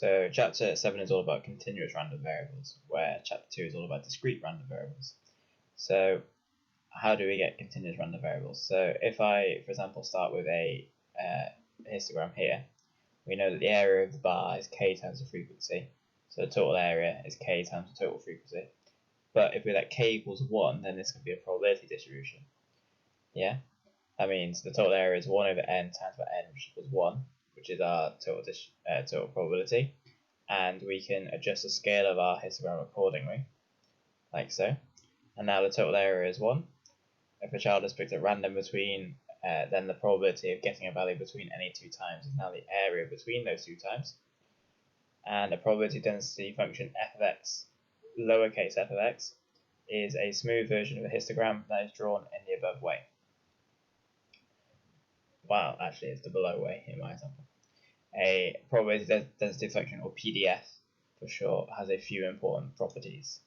So chapter 7 is all about continuous random variables, where chapter 2 is all about discrete random variables. So how do we get continuous random variables? So if I, for example, start with a histogram here, we know that the area of the bar is k times the frequency. So the total area is k times the total frequency. But if we let k equals 1, then this can be a probability distribution. Yeah? That means the total area is 1 over n times by n, which equals 1, which is our total probability. And we can adjust the scale of our histogram accordingly, like so. And now the total area is 1. If a child is picked at random between, then the probability of getting a value between any two times is now the area between those two times. And the probability density function f of x, lowercase f of x, is a smooth version of a histogram that is drawn in the above way. Well, actually, it's the below way in my example. A probability density function, or PDF for short, has a few important properties.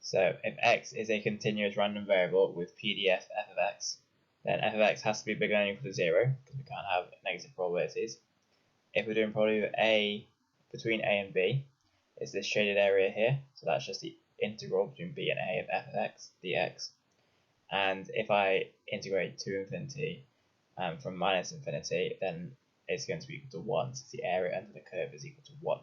So if x is a continuous random variable with PDF f of x, then f of x has to be bigger than or equal to 0, because we can't have negative probabilities. If we're doing probability of a between a and b, it's this shaded area here, so that's just the integral between b and a of f of x dx. And if I integrate to infinity from minus infinity, then it's going to be equal to 1, since the area under the curve is equal to 1.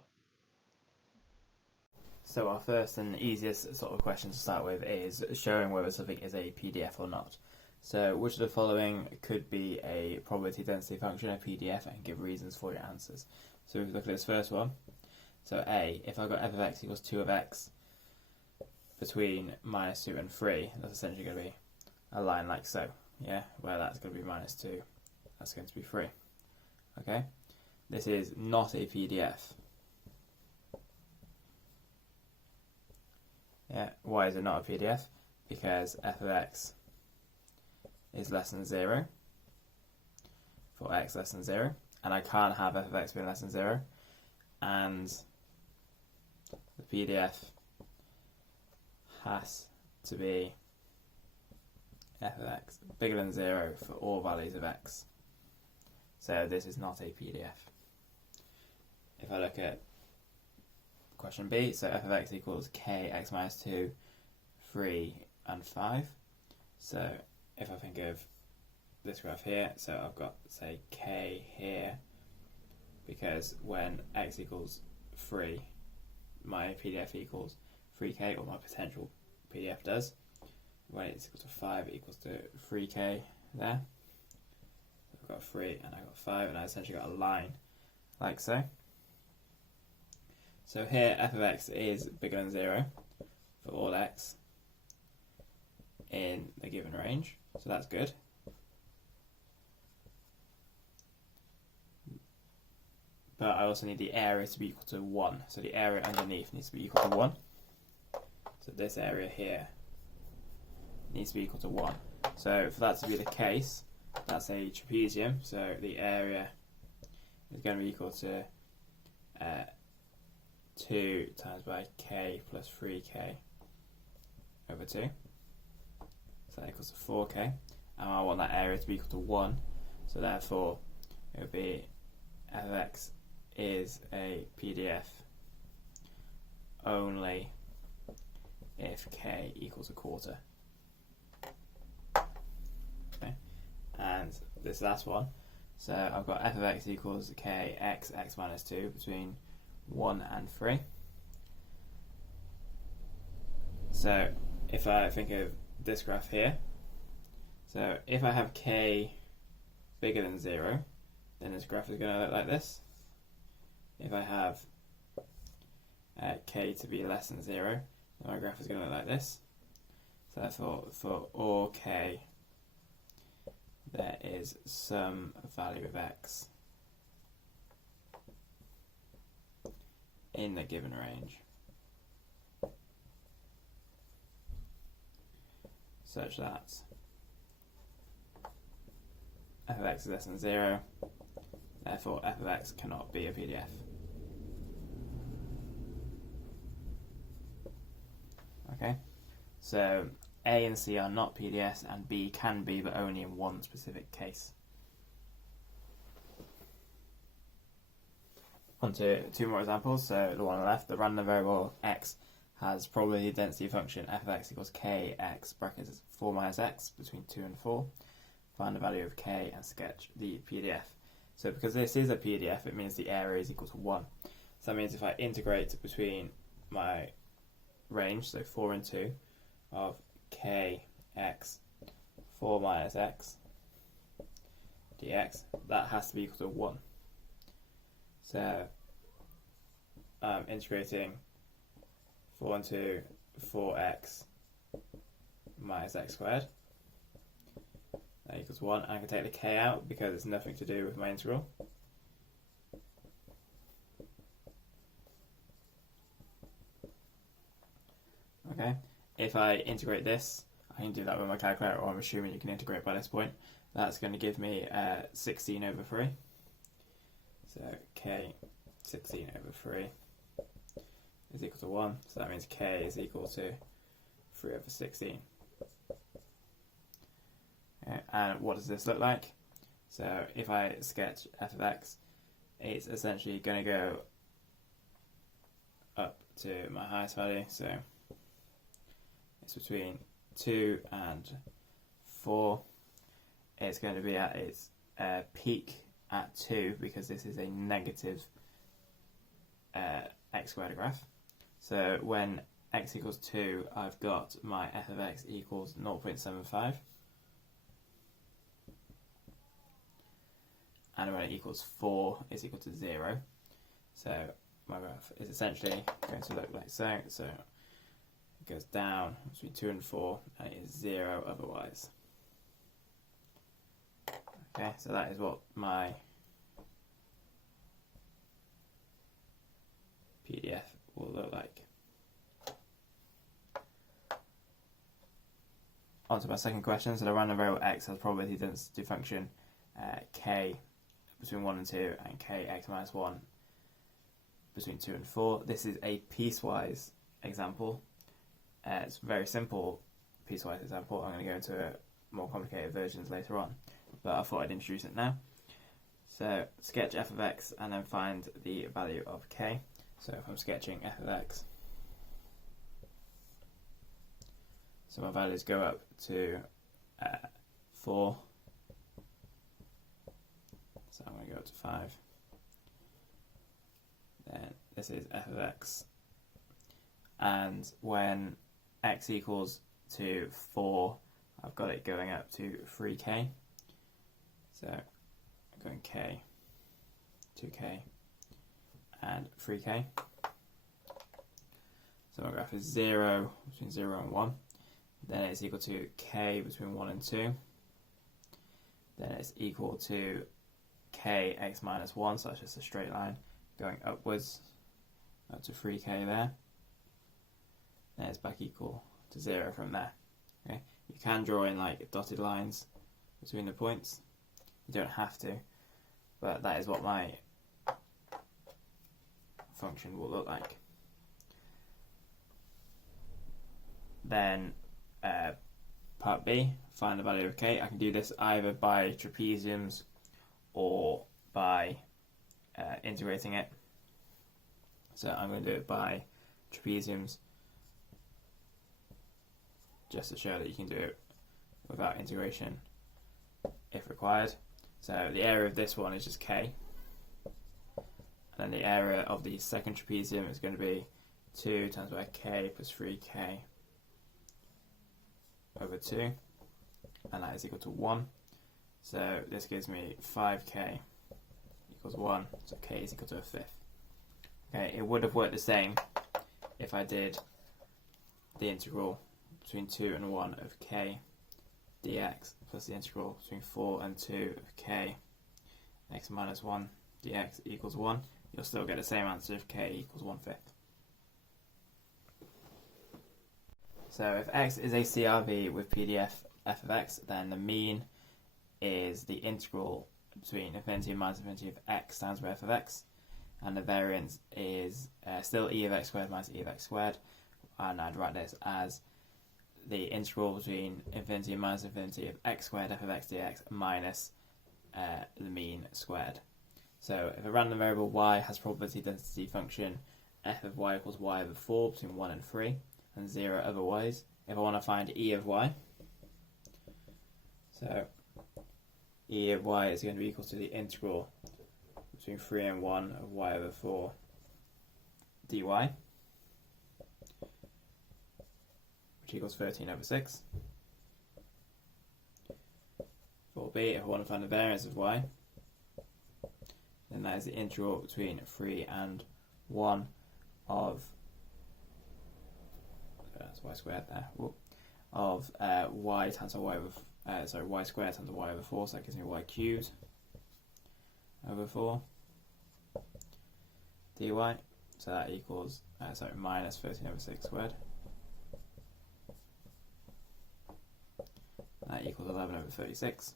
So our first and easiest sort of question to start with is showing whether something is a PDF or not. So which of the following could be a probability density function, a PDF, and give reasons for your answers. So if we look at this first one, so A, if I've got f of x equals 2 of x between minus 2 and 3, that's essentially going to be a line like so, yeah, where that's going to be minus 2, that's going to be 3. Okay, this is not a PDF. Yeah, why is it not a PDF? Because f of x is less than 0 for x less than 0, and I can't have f of x being less than 0, and the PDF has to be f of x bigger than 0 for all values of x. So this is not a PDF. If I look at question B, so f of x equals k x minus 2, 3 and 5. So if I think of this graph here, so I've got, say, k here, because when x equals 3, my PDF equals 3k, or my potential PDF does. When it's equal to 5, it equals to 3k there. So I've got 3 and I've got 5, and I essentially got a line like so. So here f of x is bigger than 0 for all x in the given range, so that's good. But I also need the area to be equal to 1, so the area underneath needs to be equal to 1. So this area here needs to be equal to 1. So for that to be the case, that's a trapezium, so the area is going to be equal to 2 times by k plus 3k over 2. So that equals to 4k. And I want that area to be equal to 1. So therefore, it would be f of x is a PDF only if k equals a quarter. Okay. And this last one, so I've got f of x equals k x minus 2 between 1 and 3. So if I think of this graph here, so if I have k bigger than 0, then this graph is going to look like this. If I have k to be less than 0, then my graph is going to look like this. So therefore, for all k, there is some value of x in the given range, such that f of x is less than 0, therefore f of x cannot be a PDF. Okay, so A and C are not PDFs, and B can be, but only in one specific case. On to two more examples. So the one on the left, the random variable x has probability density function f of x equals k x brackets 4 minus x between 2 and 4. Find the value of k and sketch the PDF. So because this is a PDF, it means the area is equal to 1. So that means if I integrate between my range, so 4 and 2, of k x 4 minus x dx, that has to be equal to 1. So I'm integrating 4 and 2, 4x minus x squared. That equals 1. I can take the k out because it's nothing to do with my integral. Okay, if I integrate this, I can do that with my calculator, or I'm assuming you can integrate by this point. That's going to give me 16 over 3. So k 16 over 3 is equal to 1. So that means k is equal to 3 over 16. Okay, and what does this look like? So if I sketch f of x, it's essentially going to go up to my highest value. So it's between 2 and 4. It's going to be at its peak at 2 because this is a negative x squared graph. So when x equals 2, I've got my f of x equals 0.75. And when it equals 4, it's equal to 0. So my graph is essentially going to look like so. So it goes down between 2 and 4, and it is 0 otherwise. Okay, so that is what my PDF will look like. On to my second question. So the random variable x has probability density function k between 1 and 2 and k x minus 1 between 2 and 4. This is a piecewise example. It's a very simple piecewise example. I'm going to go into more complicated versions later on, but I thought I'd introduce it now. So sketch f of x and then find the value of k. So if I'm sketching f of x, so my values go up to 4. So I'm going to go up to 5. Then this is f of x. And when x equals to 4, I've got it going up to 3k. So I'm going k, 2k, and 3k. So my graph is 0 between 0 and 1. Then it's equal to k between 1 and 2. Then it's equal to k x minus 1, so that's just a straight line going upwards up to 3k there. Then it's back equal to 0 from there. Okay, you can draw in like dotted lines between the points. You don't have to, but that is what my function will look like. Then part B, find the value of k. I can do this either by trapeziums or by integrating it. So I'm going to do it by trapeziums, just to show that you can do it without integration if required. So the area of this one is just k, and then the area of the second trapezium is going to be 2 times by k plus 3k over 2, and that is equal to 1. So this gives me 5k equals 1, so k is equal to a fifth. Okay, it would have worked the same if I did the integral between 2 and 1 of k dx plus the integral between 4 and 2 of k x minus 1 dx equals 1. You'll still get the same answer if k equals 1/5. So if x is a CRV with PDF f of x, then the mean is the integral between infinity and minus infinity of x times by f of x, and the variance is still e of x squared minus e of x squared, and I'd write this as the integral between infinity and minus infinity of x squared f of x dx minus the mean squared. So if a random variable y has probability density function f of y equals y over 4 between 1 and 3, and 0 otherwise, if I want to find e of y, so e of y is going to be equal to the integral between 3 and 1 of y over 4 dy, which equals 13 over 6. For b, if I want to find the variance of y, then that is the integral between 3 and 1 of that's y squared there. Whoop, of y times y over y squared times y over 4, so that gives me y cubed over 4 dy. So that equals minus 13 over 6 squared. That equals 11 over 36.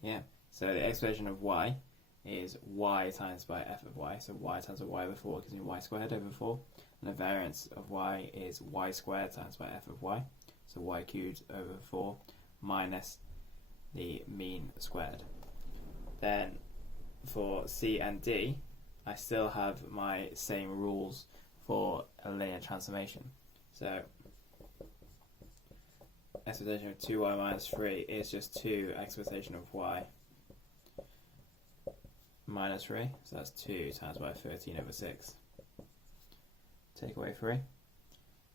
Yeah. So the expression of y is y times by f of y. So y times by y over 4 gives me y squared over 4. And the variance of y is y squared times by f of y. So y cubed over 4 minus the mean squared. Then for c and d, I still have my same rules for a linear transformation. So expectation of 2y minus 3 is just 2 expectation of y minus 3, so that's 2 times by 13 over 6. Take away 3,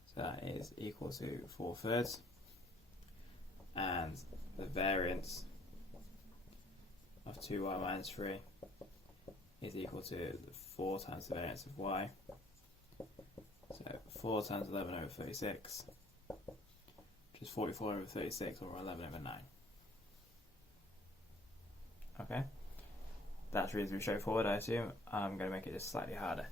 so that is equal to 4/3, and the variance of 2y minus 3 is equal to 4 times the variance of y, so 4 times 11 over 36, which is 44 over 36, or 11 over 9. Okay, that's reasonably straightforward, I assume. I'm going to make it just slightly harder.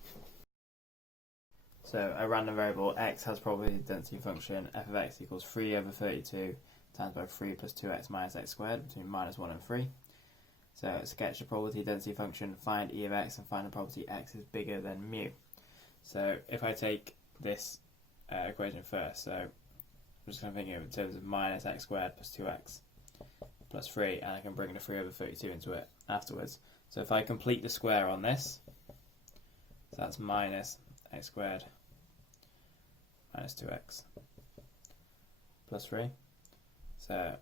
So a random variable x has probability density function f of x equals 3 over 32 times by 3 plus 2x minus x squared between minus 1 and 3. So sketch the probability density function, find e of x, and find the probability x is bigger than mu. So if I take this equation first, so I'm just going to think of it in terms of minus x squared plus 2x plus 3, and I can bring the 3 over 32 into it afterwards. So if I complete the square on this, so that's minus x squared minus 2x plus 3. So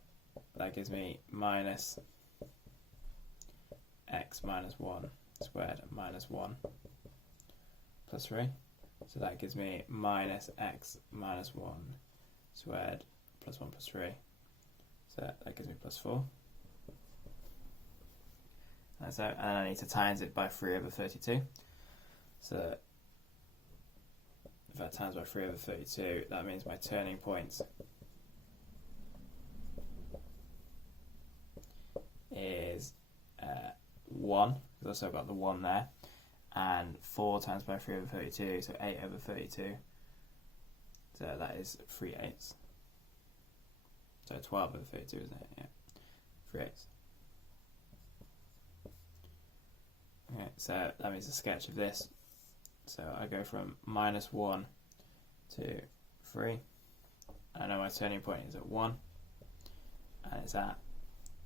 that gives me minus x minus 1 squared minus 1 plus 3. So that gives me minus x minus 1 squared plus 1 plus 3. So that gives me plus 4. And I need to times it by 3 over 32. So if I times by 3 over 32, that means my turning point is 1, because I've got the 1 there, and 4 times by 3 over 32, so 8 over 32. So that is 3/8. So 12 over 32, isn't it? Yeah, 3/8. Okay, so that means a sketch of this. So I go from minus 1 to 3. I know my turning point is at 1, and it's at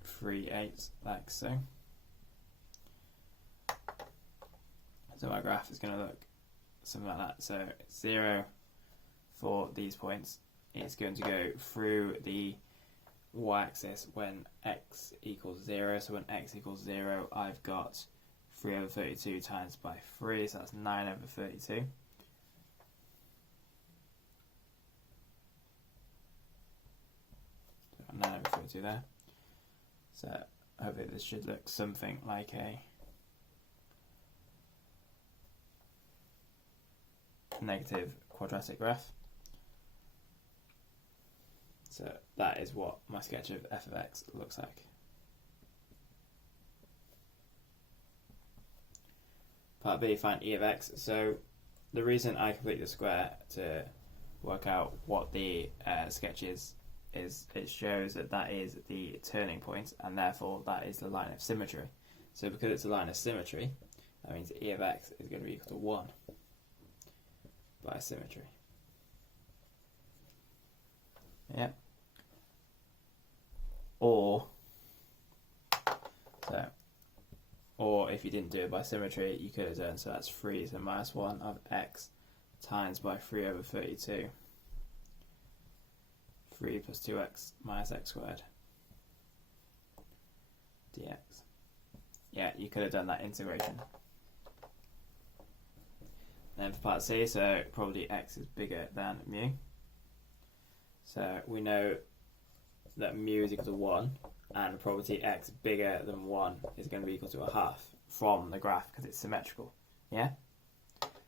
3/8, like so. So my graph is going to look something like that. So 0 for these points. It's going to go through the y-axis when x equals 0. So when x equals 0, I've got 3 over 32 times by 3, so that's 9 over 32. So 9 over 32 there. So hopefully this should look something like a negative quadratic graph. So that is what my sketch of f of x looks like. Part B, find e of x. So the reason I complete the square to work out what the sketch is it shows that that is the turning point, and therefore that is the line of symmetry. So because it's a line of symmetry, that means e of x is going to be equal to 1 by symmetry. Yeah. Or, so or if you didn't do it by symmetry, you could have done, so that's 3, so minus 1 of x times by 3 over 32. 3 plus 2x minus x squared dx. Yeah, you could have done that integration. Then for part C, so probably x is bigger than mu. So we know that mu is equal to 1, and the probability x bigger than 1 is going to be equal to a half from the graph because it's symmetrical. Yeah?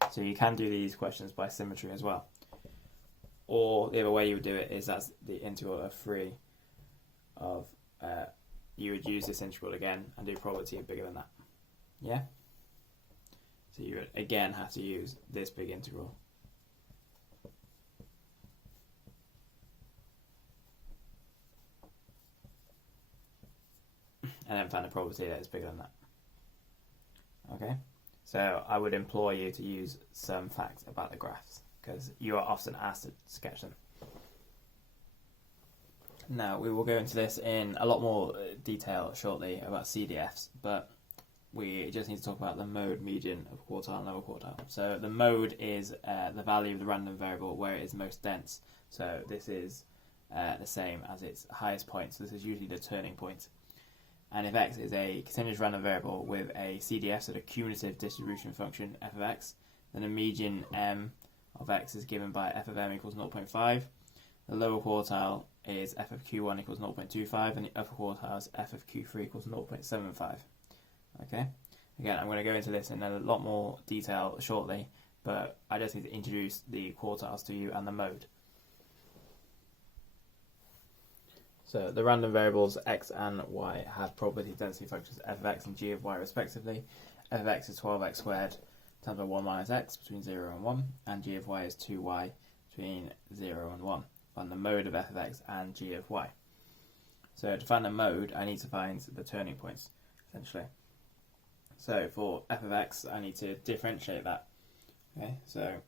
So you can do these questions by symmetry as well. Or the other way you would do it is that's the integral of 3 of, you would use this integral again and do probability bigger than that. Yeah? So you would again have to use this big integral. And then find a probability that is bigger than that. Okay? So I would implore you to use some facts about the graphs, because you are often asked to sketch them. Now, we will go into this in a lot more detail shortly about CDFs, but we just need to talk about the mode, median, upper quartile, and lower quartile. So the mode is the value of the random variable where it is most dense. So this is the same as its highest point. So this is usually the turning point. And if x is a continuous random variable with a CDF, so the cumulative distribution function f of x, then the median m of x is given by f of m equals 0.5. The lower quartile is f of q1 equals 0.25, and the upper quartile is f of q3 equals 0.75. Okay? Again, I'm going to go into this in a lot more detail shortly, but I just need to introduce the quartiles to you and the mode. So the random variables x and y have probability density functions f of x and g of y respectively. F of x is 12x squared times by 1 minus x between 0 and 1, and g of y is 2y between 0 and 1. Find the mode of f of x and g of y. So to find the mode, I need to find the turning points, essentially. So for f of x, I need to differentiate that. Okay, so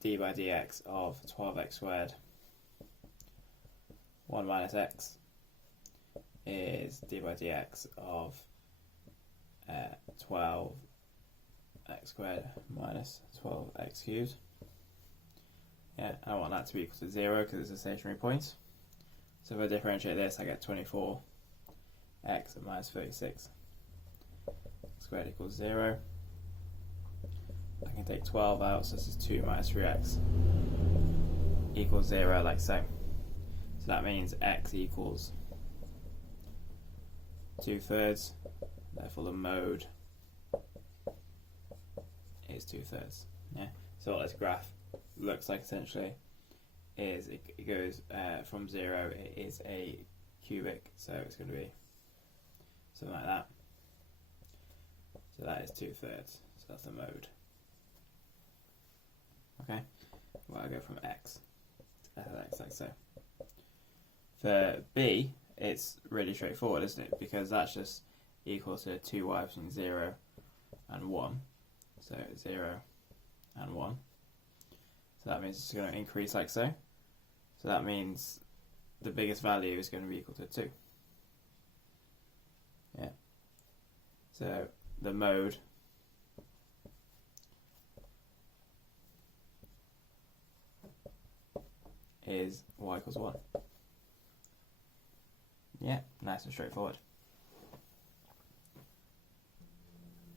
d by dx of 12x squared 1 minus x is d by dx of 12x squared minus 12x cubed. Yeah, I want that to be equal to 0 because it's a stationary point. So if I differentiate this, I get 24x minus 36 squared equals 0. I can take 12 out, so this is 2 minus 3x equals 0, like so. So that means x equals 2/3, therefore the mode is 2/3. Yeah. So what this graph looks like essentially is it goes from 0, it is a cubic, so it's going to be something like that. So that is 2/3, so that's the mode. Okay, well, I go from x to f of x like so. For b, it's really straightforward, isn't it? Because that's just equal to 2y between 0 and 1. So 0 and 1. So that means it's going to increase like so. So that means the biggest value is going to be equal to 2. Yeah. So the mode is y equals 1. Yeah, nice and straightforward.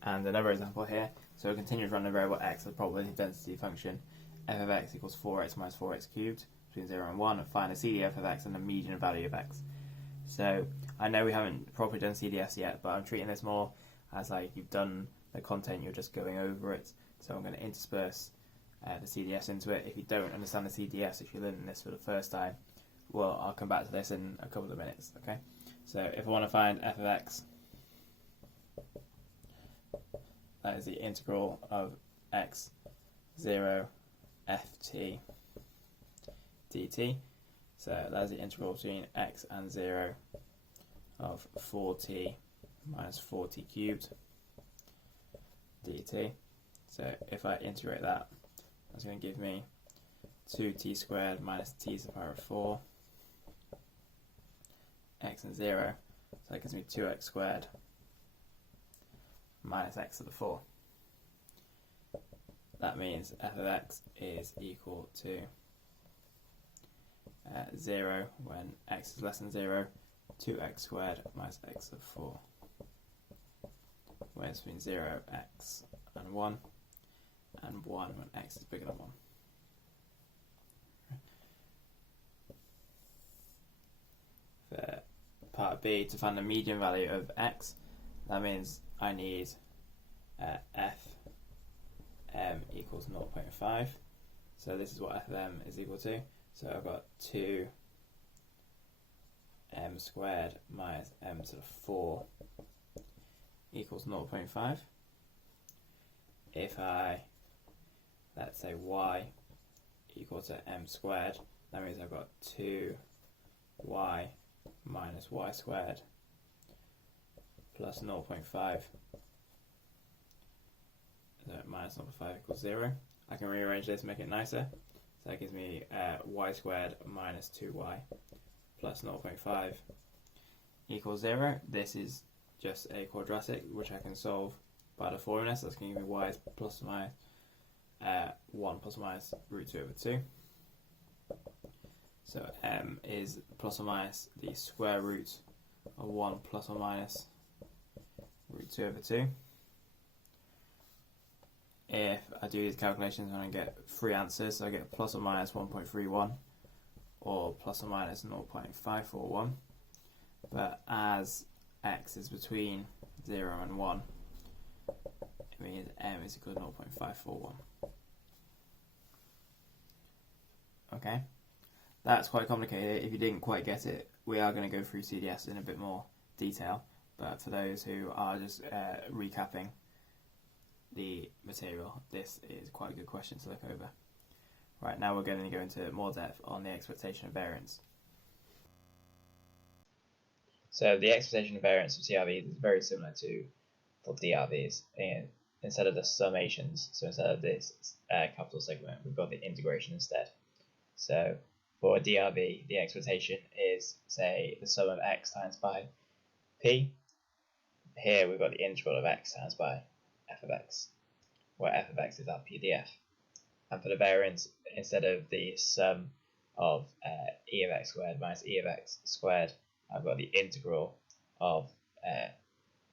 And another example here. So a continuous random variable x, the probability density function f of x equals 4x minus 4x cubed between 0 and 1, and find the CDF of x and the median value of x. So I know we haven't properly done CDFs yet, but I'm treating this more as like you've done the content, you're just going over it. So I'm going to intersperse the CDFs into it. If you don't understand the CDFs, if you're learning this for the first time, well, I'll come back to this in a couple of minutes, okay? So if I want to find f of x, that is the integral of x 0 ft dt. So that is the integral between x and 0 of 4t minus 4t cubed dt. So if I integrate that, that's going to give me 2t squared minus t to the power of 4, x and 0 So that gives me 2x squared minus x to the 4. That means f of x is equal to 0 when x is less than 0, 2x squared minus x to the 4. Where it's between 0, x, and 1, and 1 when x is bigger than 1. For part B, to find the median value of x, that means I need f m equals 0.5. So this is what f of m is equal to. So I've got 2 m squared minus m to the 4 equals 0.5. If I, let's say y equal to m squared, that means I've got 2y minus y squared plus 0.5. So minus 0.5 equals 0. I can rearrange this, make it nicer. So that gives me y squared minus 2y plus 0.5 equals 0. This is just a quadratic, which I can solve by the formula. So that's going to give me y is plus or minus 1 plus or minus root 2 over 2. So m is plus or minus the square root of 1 plus or minus root 2 over 2. If I do these calculations, I'm going to get 3 answers. So I get plus or minus 1.31 or plus or minus 0.541. But as x is between 0 and 1, it means m is equal to 0.541. Okay, that's quite complicated. If you didn't quite get it, we are going to go through CDS in a bit more detail. But for those who are just recapping the material, this is quite a good question to look over. Right, now we're going to go into more depth on the expectation of variance. So the expectation of variance of CRVs is very similar to for DRVs. And instead of the summations, so instead of this capital segment, we've got the integration instead. So for a DRV, the expectation is, say, the sum of x times by p. Here we've got the integral of x times by f of x, where f of x is our PDF. And for the variance, instead of the sum of e of x squared minus e of x squared, I've got the integral of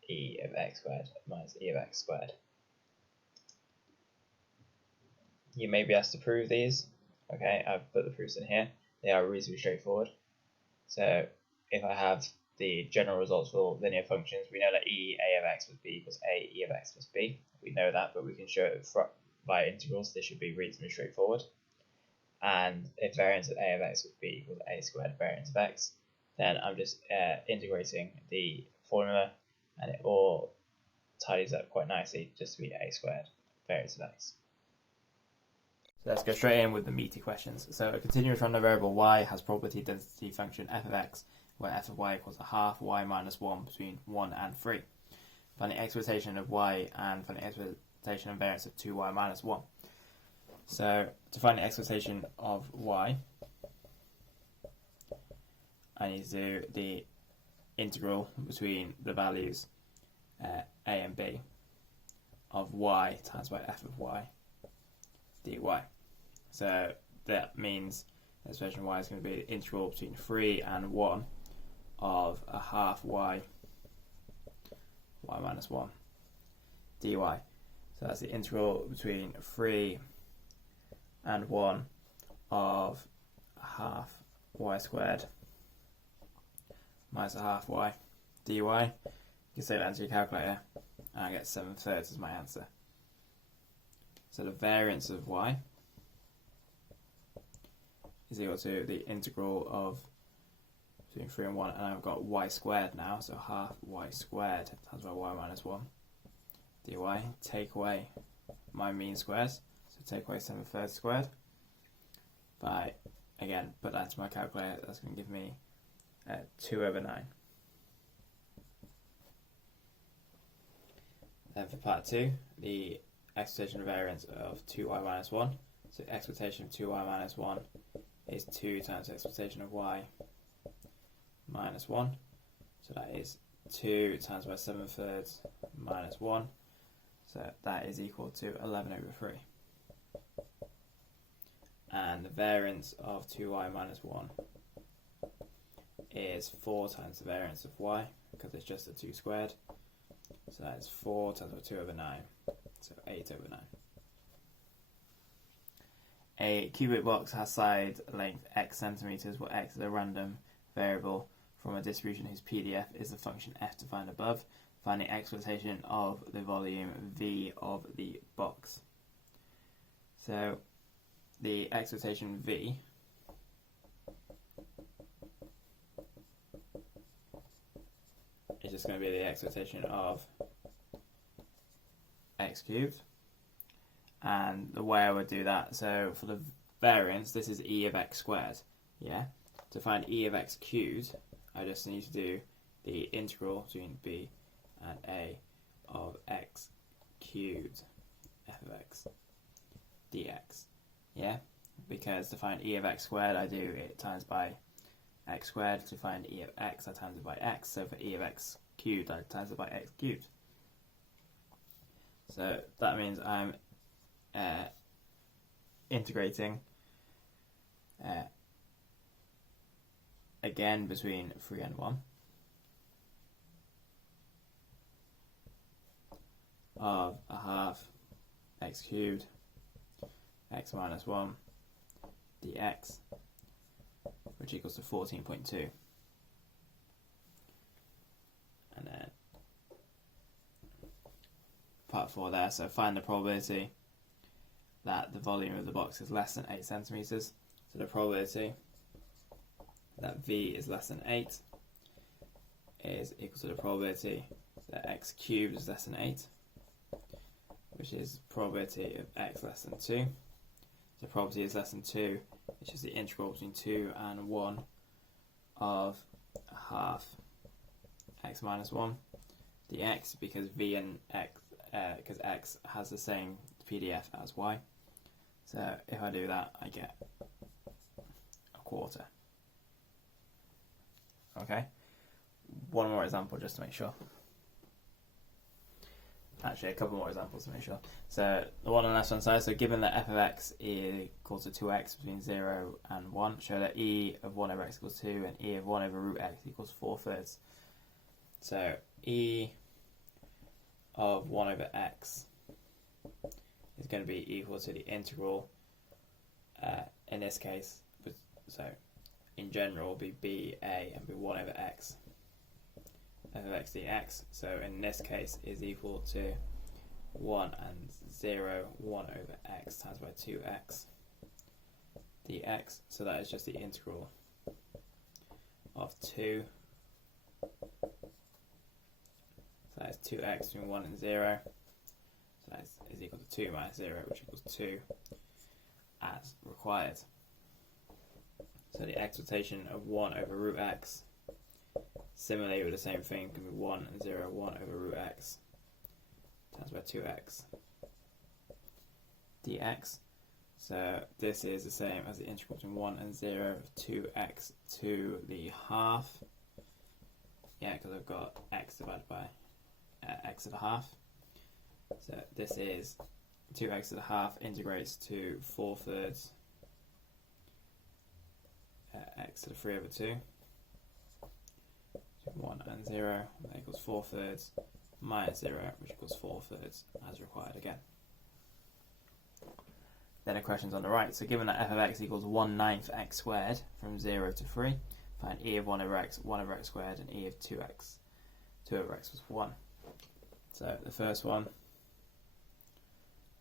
e of x squared minus e of x squared. You may be asked to prove these. Okay, I've put the proofs in here. They are reasonably straightforward. So if I have the general results for linear functions, we know that e a of x plus b equals a e of x plus b. We know that, but we can show it by integrals. This should be reasonably straightforward. And if variance of a of x plus b equals a squared variance of x, then I'm just integrating the formula, and it all tidies up quite nicely just to be a squared variance of x. So let's go straight in with the meaty questions. So a continuous random variable y has probability density function f of x, where f of y equals a half y minus 1 between 1 and 3. Find the expectation of y and find the expectation of variance of 2y minus 1. So to find the expectation of y, I need to do the integral between the values a and b of y times by f of y dy. So that means the expression of y is going to be the integral between 3 and 1 of a half y minus 1 dy. So that's the integral between 3 and 1 of a half y squared minus a half y dy. You can say that into your calculator, and I get 7/3 as my answer. So the variance of y is equal to the integral of between 3 and 1, and I've got y squared now, so half y squared times by y minus 1 dy. Take away my mean squares, so take away 7/3 squared. By, again, put that into my calculator, that's going to give me 2/9. Then for part 2, the expectation of variance of 2y minus 1. So expectation of 2y minus 1 is 2 times expectation of y minus 1. So that is 2 times by 7/3 minus 1. So that is equal to 11/3. And the variance of 2y minus 1 is 4 times the variance of y, because it's just a 2 squared. So that is 4 times by 2/9, so 8/9. A cubic box has side length x centimetres, where x is a random variable from a distribution whose PDF is the function f defined above. Find the exploitation of the volume V of the box. So the exploitation V is just going to be the exploitation of x cubed. And the way I would do that, so for the variance, this is e of x squared. Yeah. To find e of x cubed, I just need to do the integral between b and a of x cubed f of x dx. Yeah, because to find e of x squared, I do it times by x squared. To find e of x, I times it by x. So for e of x cubed, I times it by x cubed. So that means I'm integrating again between 3 and 1 of a half x cubed x minus 1 dx, which equals to 14.2. And then part 4 there, so find the probability that the volume of the box is less than 8 centimetres. So the probability that V is less than 8 is equal to the probability that x cubed is less than 8, which is probability of x less than 2. So probability is less than 2, which is the integral between 2 and 1 of half x minus 1 dx, because V and x, because x has the same PDF as y. So if I do that, I get a quarter. Okay, one more example just to make sure. Actually, a couple more examples to make sure. So the one on the left hand side, so given that f of x is equal to 2x between 0 and 1, show that e of 1 over x equals 2 and e of 1 over root x equals 4/3. So e of 1 over x is going to be equal to the integral, in this case, so in general will be b a and be 1 over x f of x dx. So in this case is equal to 1 and 0, 1 over x times by 2x dx. So that is just the integral of 2. So that is 2x between 1 and 0. So that is equal to 2 minus 0, which equals 2 as required. So the exploitation of 1 over root x, similarly with the same thing, can be 1 and 0, 1 over root x times by 2x dx. So this is the same as the integral between 1 and 0 of 2x to the half. Yeah, because I've got x divided by x to the half. So this is 2x to the half integrates to 4/3 x to the 3 over 2. 1 and 0, that equals 4/3 minus 0, which equals 4/3 as required again. Then a question's on the right. So given that f of x equals 1/9 x squared from 0 to 3, find e of 1 over x, 1 over x squared, and e of 2x. 2 over x was 1. So the first one,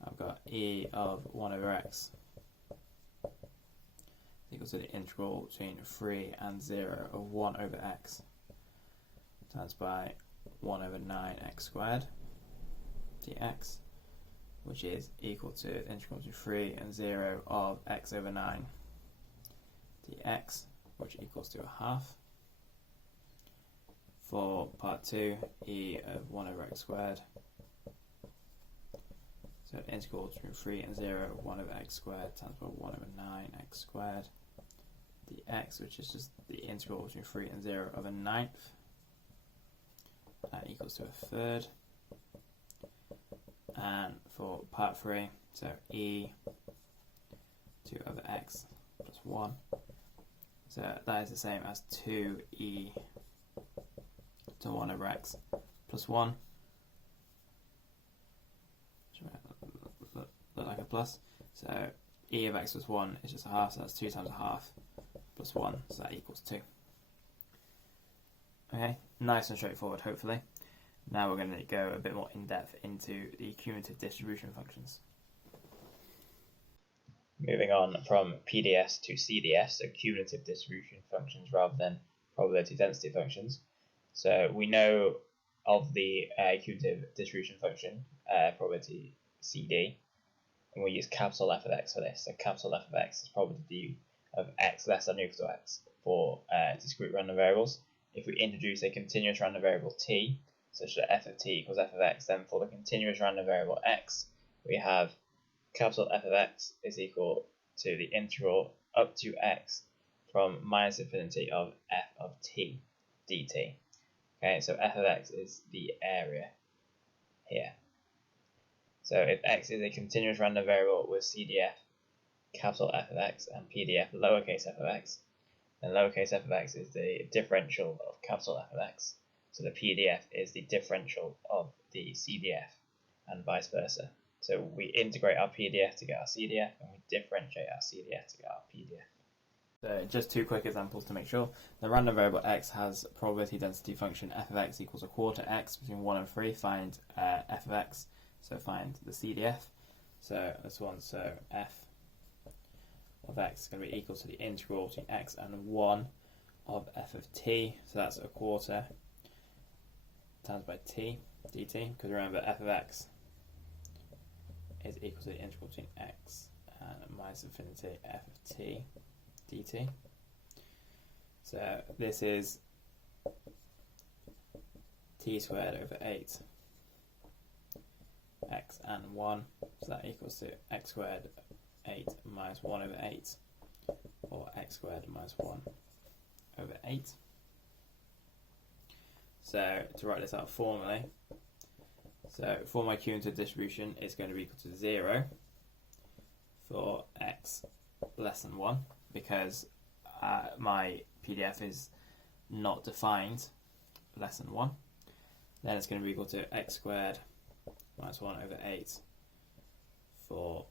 I've got e of 1 over x equals to the integral between 3 and 0 of 1 over x times by 1 over 9x squared dx, which is equal to the integral between 3 and 0 of x over 9 dx, which equals to a half. For part 2, e of 1 over x squared, so the integral between 3 and 0 of 1 over x squared times by 1 over 9x squared dx, which is just the integral between 3 and 0 of a ninth. that equals to a third. And for part 3, so e 2 over x plus 1. So that is the same as 2e to 1 over x plus 1. Look like a plus. So e of x plus 1 is just a half, so that's 2 times a half plus 1, so that equals 2. Okay, nice and straightforward, hopefully. Now we're going to go a bit more in depth into the cumulative distribution functions. Moving on from PDS to CDF, so cumulative distribution functions rather than probability density functions. So we know of the cumulative distribution function, probability CD, and we use capital F of x for this. So capital F of x is probability of x less than or equal to x for discrete random variables. If we introduce a continuous random variable t, such that f of t equals f of x, then for the continuous random variable x, we have capital F of x is equal to the integral up to x from minus infinity of f of t dt. Okay, so f of x is the area here. So if x is a continuous random variable with CDF capital F of x and PDF lowercase f of x, then lowercase f of x is the differential of capital F of x. So the PDF is the differential of the CDF and vice versa. So we integrate our PDF to get our CDF and we differentiate our CDF to get our PDF. So just 2 quick examples to make sure. The random variable x has probability density function f of x equals a quarter x between 1 and 3. Find f of x, so find the CDF. So this one, so f of x is going to be equal to the integral between x and 1 of f of t. So that's a quarter times by t dt, because remember f of x is equal to the integral between x and minus infinity f of t dt. So this is t squared over 8 x and 1, so that equals to x squared 8 minus 1 over 8, or x squared minus 1 over 8. So to write this out formally, so for my cumulative distribution, it's going to be equal to 0 for x less than 1, because my PDF is not defined less than 1. Then it's going to be equal to x squared minus 1 over 8 for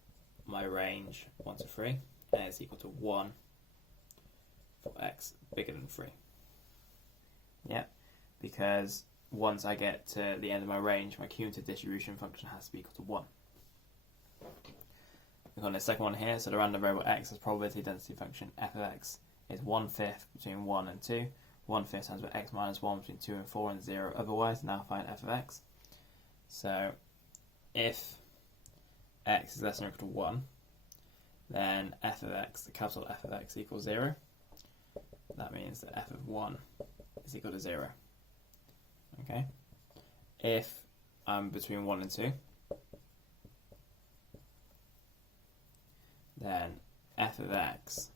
my range 1 to 3, and it's equal to 1 for x bigger than 3. Yeah, because once I get to the end of my range, my cumulative distribution function has to be equal to 1. We've got the second one here, so the random variable x has probability density function f of x is 1/5 between 1 and 2, 1/5 times by x minus 1 between 2 and 4, and 0 otherwise. Now find f of x. So if x is less than or equal to 1, then f of x, the capital F of x, equals 0. That means that f of 1 is equal to 0. Okay. If I'm between 1 and 2, then f of x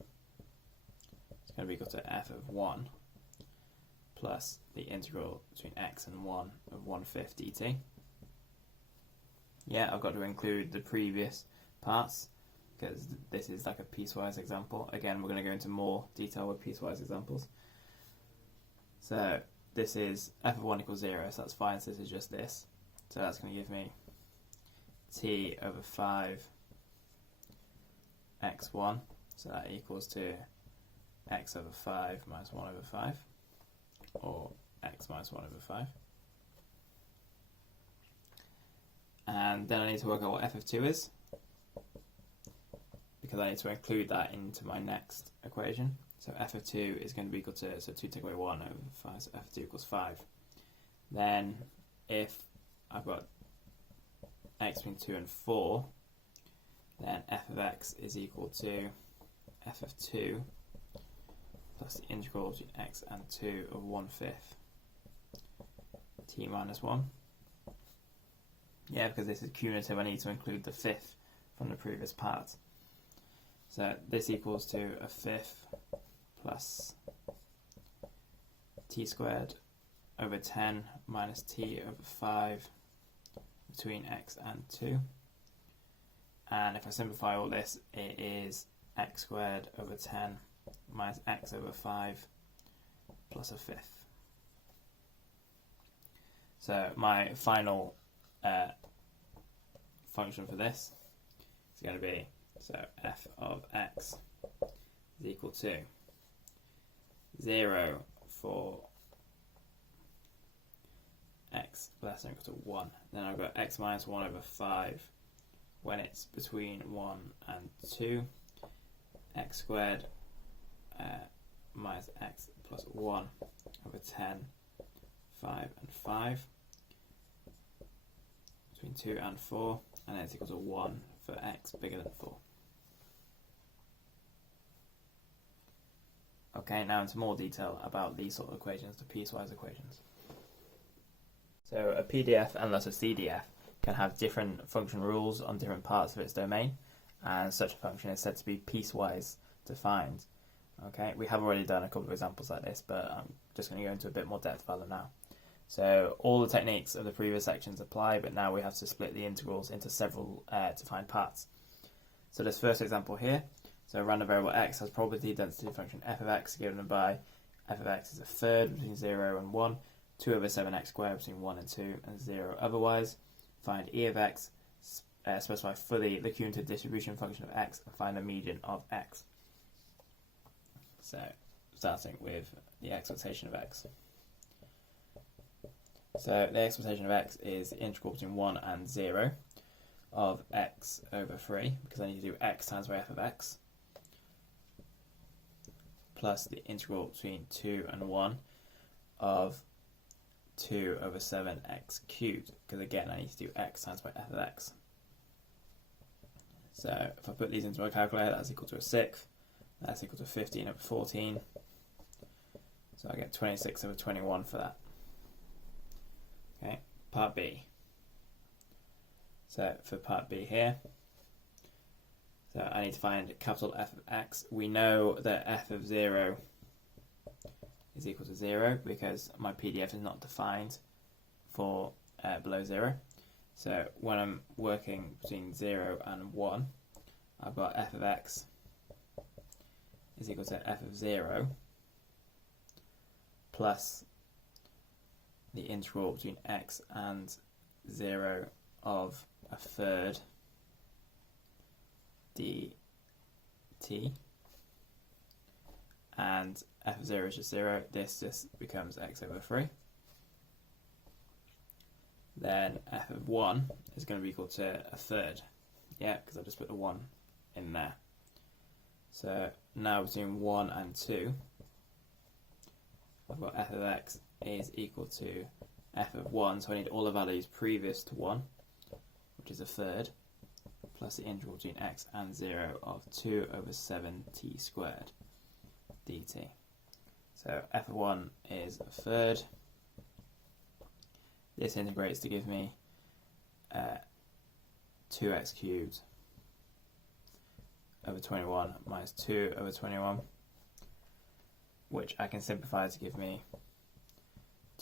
is going to be equal to f of 1 plus the integral between x and 1 of 1/5 dt. Yeah, I've got to include the previous parts because this is like a piecewise example. Again, we're going to go into more detail with piecewise examples. So this is f of 1 equals 0, so that's fine, so this is just this. So that's going to give me t over 5 x1, so that equals to x over 5 minus 1 over 5, or x minus 1 over 5. And then I need to work out what f of 2 is, because I need to include that into my next equation. So f of 2 is going to be equal to, so 2 take away 1 over 5, so f of 2 equals 5. Then if I've got x between 2 and 4, then f of x is equal to f of 2 plus the integral between x and 2 of 1/5 t minus 1. Yeah, because this is cumulative, I need to include the fifth from the previous part. So this equals to a fifth plus t squared over 10 minus t over 5 between x and 2. And if I simplify all this, it is x squared over 10 minus x over 5 plus a fifth. So my final function for this is going to be, so f of x is equal to 0 for x less than or equal to 1. Then I've got x minus 1 over 5 when it's between 1 and 2. X squared minus x plus 1 over 10, 5 and 5. Between 2 and 4. And then it's equal to 1 for x bigger than 4. Okay, now into more detail about these sort of equations, the piecewise equations. So a PDF and thus a CDF can have different function rules on different parts of its domain, and such a function is said to be piecewise defined. Okay, we have already done a couple of examples like this, but I'm just going to go into a bit more depth about them now. So all the techniques of the previous sections apply, but now we have to split the integrals into several defined parts. So this first example here, so a random variable x has probability density function f of x given by f of x is a third between 0 and 1, 2 over 7x squared between 1 and 2, and 0 otherwise. Find e of x, specify fully the cumulative distribution function of x, and find the median of x. So starting with the expectation of x. So the expectation of x is the integral between 1 and 0 of x over 3, because I need to do x times by f of x, plus the integral between 2 and 1 of 2 over 7x cubed, because again I need to do x times by f of x. So if I put these into my calculator, that's equal to a sixth, that's equal to 15 over 14, so I get 26 over 21 for that. Okay, part B. So for part B here, so I need to find capital F of x. We know that f of 0 is equal to 0 because my PDF is not defined for below 0. So when I'm working between 0 and 1, I've got f of x is equal to f of 0 plus the integral between x and 0 of a third dt, and f of 0 is just 0, this just becomes x over 3. Then f of 1 is going to be equal to a third, yeah, because I'll just put the 1 in there. So now between 1 and 2, I've got f of x is equal to f of 1, so I need all the values previous to 1, which is a third, plus the integral between x and 0 of 2 over 7t squared dt. So f of 1 is a third. This integrates to give me 2x cubed over 21 minus 2 over 21, which I can simplify to give me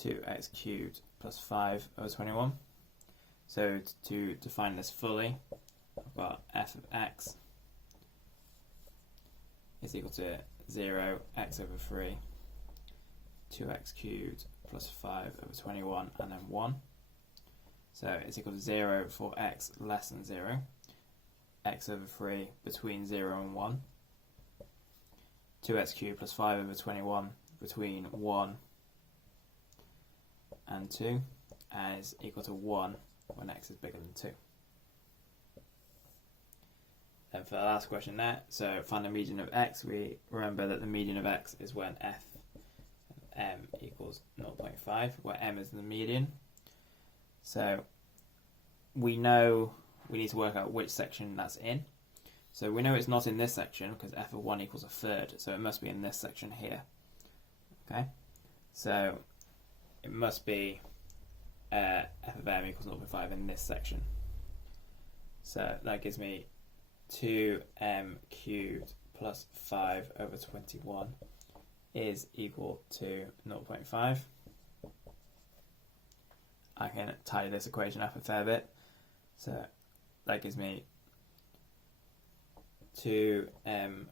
2x cubed plus 5 over 21. So to define this fully, I've got f of x is equal to 0, x over 3, 2x cubed plus 5 over 21, and then 1. So it's equal to 0 for x less than 0, x over 3 between 0 and 1, 2x cubed plus 5 over 21 between 1 and 2, and is equal to 1 when x is bigger than 2. And for the last question there, so find the median of x, we remember that the median of x is when f of m equals 0.5, where m is the median. So we know we need to work out which section that's in. So we know it's not in this section because f of 1 equals a third, so it must be in this section here. Okay, so it must be f of m equals 0.5 in this section. So that gives me 2m cubed plus 5 over 21 is equal to 0.5. I can tidy this equation up a fair bit. So that gives me 2m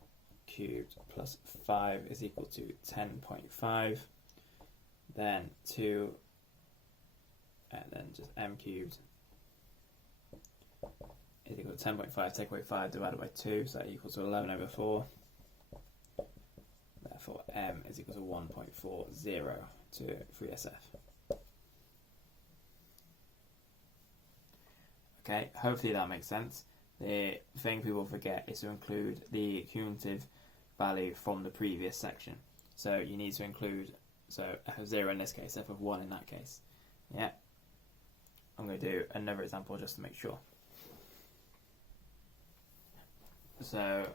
cubed plus 5 is equal to 10.5. Then 2, and then just m cubed is equal to 10.5. Take away 5 divided by 2, so that equals to 11 over 4. Therefore, m is equal to 1.40 to 3SF. Okay, hopefully that makes sense. The thing people forget is to include the cumulative value from the previous section. So you need to include, so f of 0 in this case, f of 1 in that case. Yeah. I'm going to do another example just to make sure. So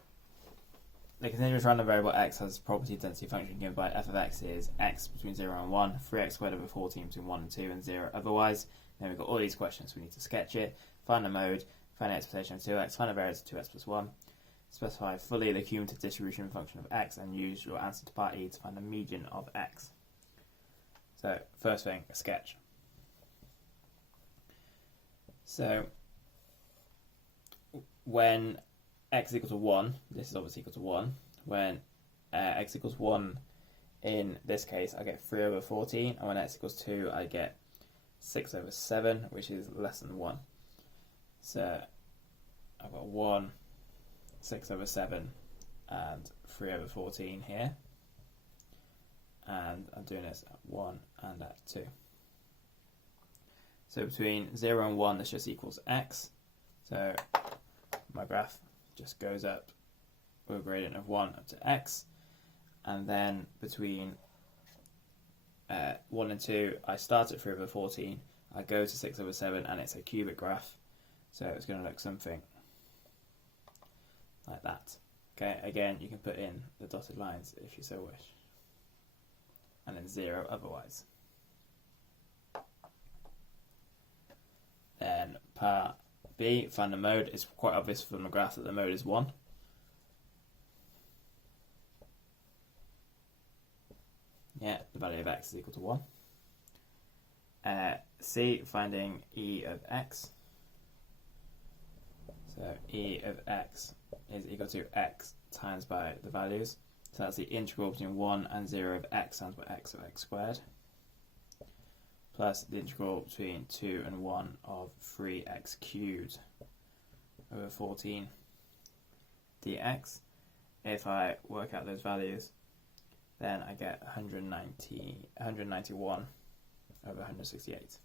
the continuous random variable x has property density function given by f of x is x between 0 and 1, 3x squared over 14 between 1 and 2, and 0 otherwise. Then we've got all these questions, we need to sketch it, find the mode, find the expectation of 2x, find the variance of 2x plus 1, specify fully the cumulative distribution function of x, and use your answer to part E to find the median of x. So first thing, a sketch. So when x is equal to 1, this is obviously equal to 1. When x equals 1 in this case, I get 3 over 14, and when x equals 2, I get 6 over 7, which is less than 1. So I've got 1, 6 over 7, and 3 over 14 here. And I'm doing this at 1 and at 2. So between 0 and 1, this just equals x. So my graph just goes up with a gradient of 1 up to x. And then between 1 and 2, I start at 3 over 14, I go to 6 over 7, and it's a cubic graph. So it's going to look something like that. Okay, again, you can put in the dotted lines if you so wish. And then 0 otherwise. Then part B, find the mode. It's quite obvious from the graph that the mode is 1. Yeah, the value of x is equal to 1. C, finding E of x. So E of x is equal to x times by the values. So that's the integral between 1 and 0 of x times by x of x squared. Plus the integral between 2 and 1 of 3x cubed over 14 dx. If I work out those values, then I get 191 over 168.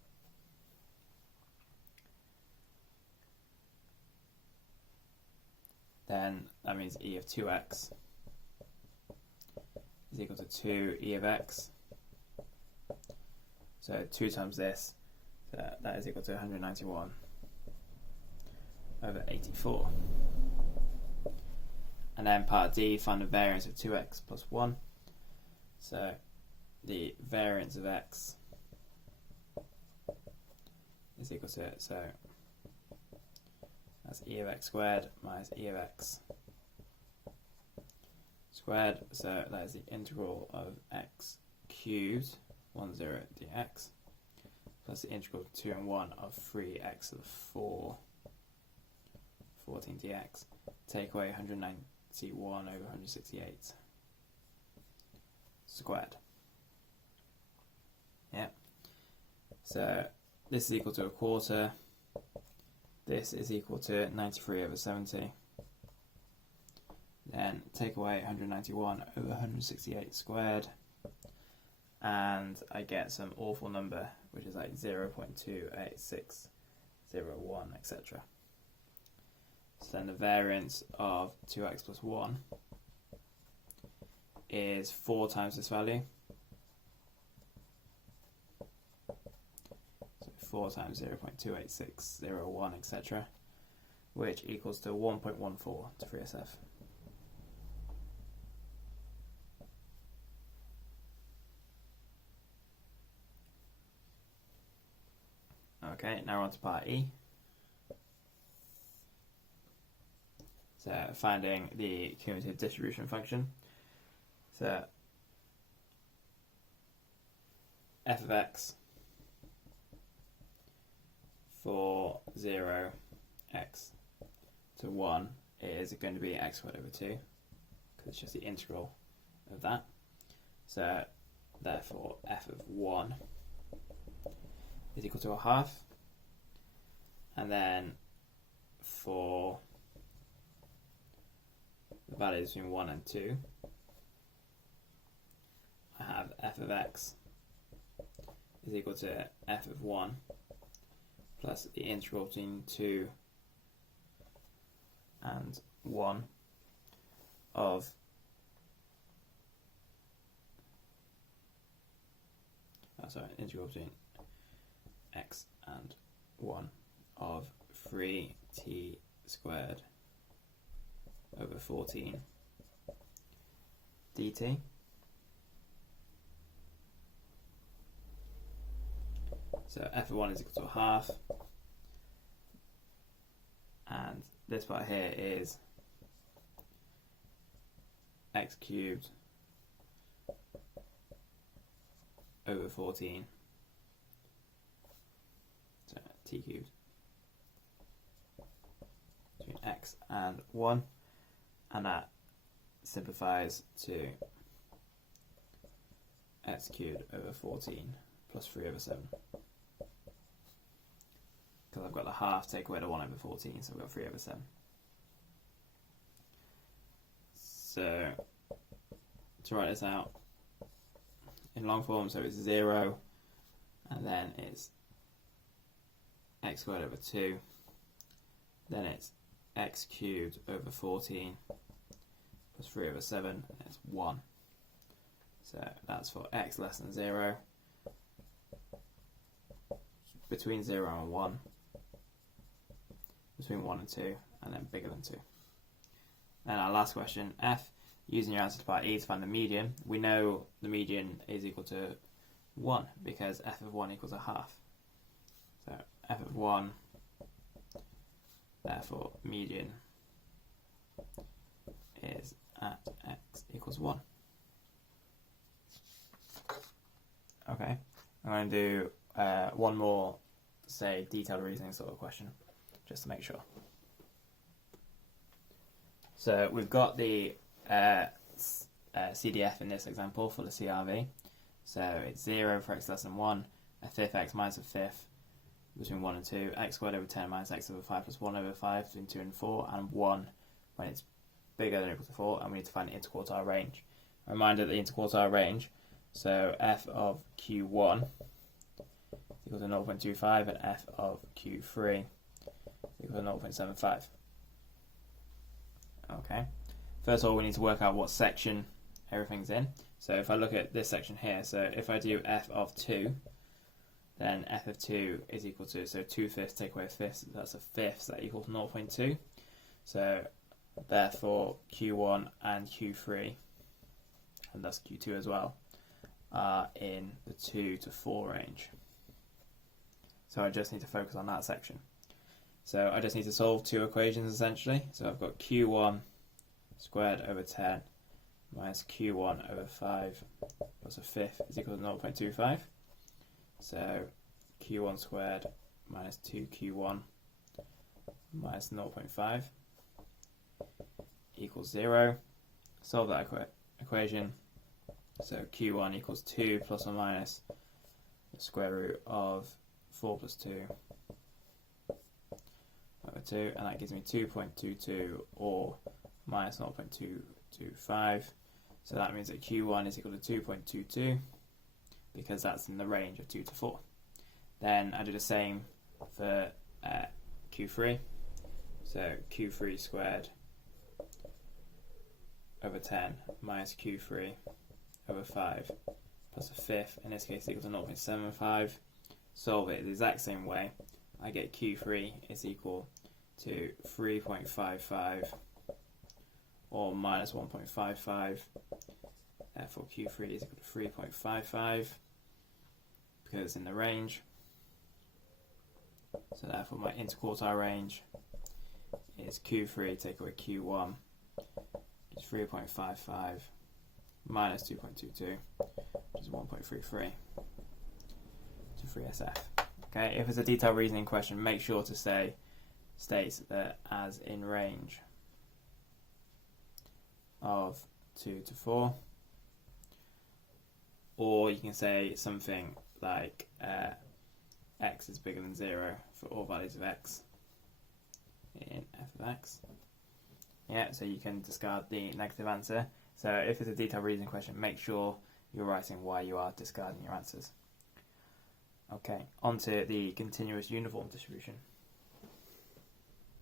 Then that means E of 2x is equal to 2 E of x. So 2 times this, so that is equal to 191 over 84. And then part D, find the variance of 2x plus 1. So the variance of x is equal to, so that's E of x squared minus E of x squared. So that is the integral of x cubed 10 dx plus the integral of 2 and 1 of 3x of 14 dx. Take away 191 over 168 squared. Yeah. So this is equal to a quarter. This is equal to 93 over 70. Then take away 191 over 168 squared. And I get some awful number, which is like 0.28601, etc. So then the variance of 2x plus 1 is 4 times this value. So 4 times 0.28601, etc., which equals to 1.14 to 3SF. Okay, now we're on to part E. So finding the cumulative distribution function. So f of x for 0, x to 1 is going to be x squared over 2, because it's just the integral of that. So therefore f of 1 is equal to a half. And then for the values between 1 and 2, I have f of x is equal to f of 1 plus the integral between 2 and 1 of integral between x and 1 of 3t squared over 14 dt. So f of 1 is equal to a half, and this part here is x cubed over 14, so t cubed between x and 1, and that simplifies to x cubed over 14 plus 3 over 7. Because I've got the half, take away the 1 over 14, so I've got 3 over 7. So, to write this out in long form, so it's 0, and then it's x squared over 2, then it's x cubed over 14 plus 3 over 7, and it's 1. So that's for x less than 0, between 0 and 1, between 1 and 2, and then bigger than 2. And our last question, f, using your answer to part E to find the median. We know the median is equal to 1 because f of 1 equals a half. So f of 1, therefore median is at x equals 1. Okay, I'm going to do one more, say, detailed reasoning sort of question, just to make sure. So we've got the CDF in this example for the CRV. So it's 0 for x less than 1, a fifth x minus a fifth between 1 and 2, x squared over 10 minus x over 5 plus 1 over 5 between 2 and 4, and 1 when it's bigger than or equal to 4, and we need to find the interquartile range. A reminder that the interquartile range, so f of q1 equals to 0.25 and f of q3 equals to 0.75. Okay, first of all we need to work out what section everything's in. So if I look at this section here, so if I do f of 2, then f of 2 is equal to, so 2/5 take away a fifth, that's a fifth, so that equals 0.2. So therefore q1 and q3, and thus q2 as well, are in the 2 to 4 range. So I just need to focus on that section. So I just need to solve two equations essentially. So I've got q1 squared over 10 minus q1 over 5 plus a fifth is equal to 0.25. So q1 squared minus 2q1 minus 0.5 equals 0. Solve that equation. So q1 equals 2 plus or minus the square root of 4 plus 2 over 2, and that gives me 2.22 or minus 0.225. So that means that q1 is equal to 2.22 because that's in the range of 2 to 4. Then I do the same for q3. So q3 squared over 10 minus q3 over 5 plus a fifth, in this case equal to 0.75. Solve it the exact same way. I get q3 is equal to 3.55 or minus 1.55. Therefore q3 is equal to 3.55 because it's in the range. So therefore my interquartile range is q3 take away q1 is 3.55 minus 2.22, which is 1.33 to 3SF. Okay, if it's a detailed reasoning question, make sure to say states that as in range of 2 to 4, or you can say something like x is bigger than 0 for all values of x in f of x. Yeah, so you can discard the negative answer. So if it's a detailed reasoning question, make sure you're writing why you are discarding your answers. Okay, on to the continuous uniform distribution.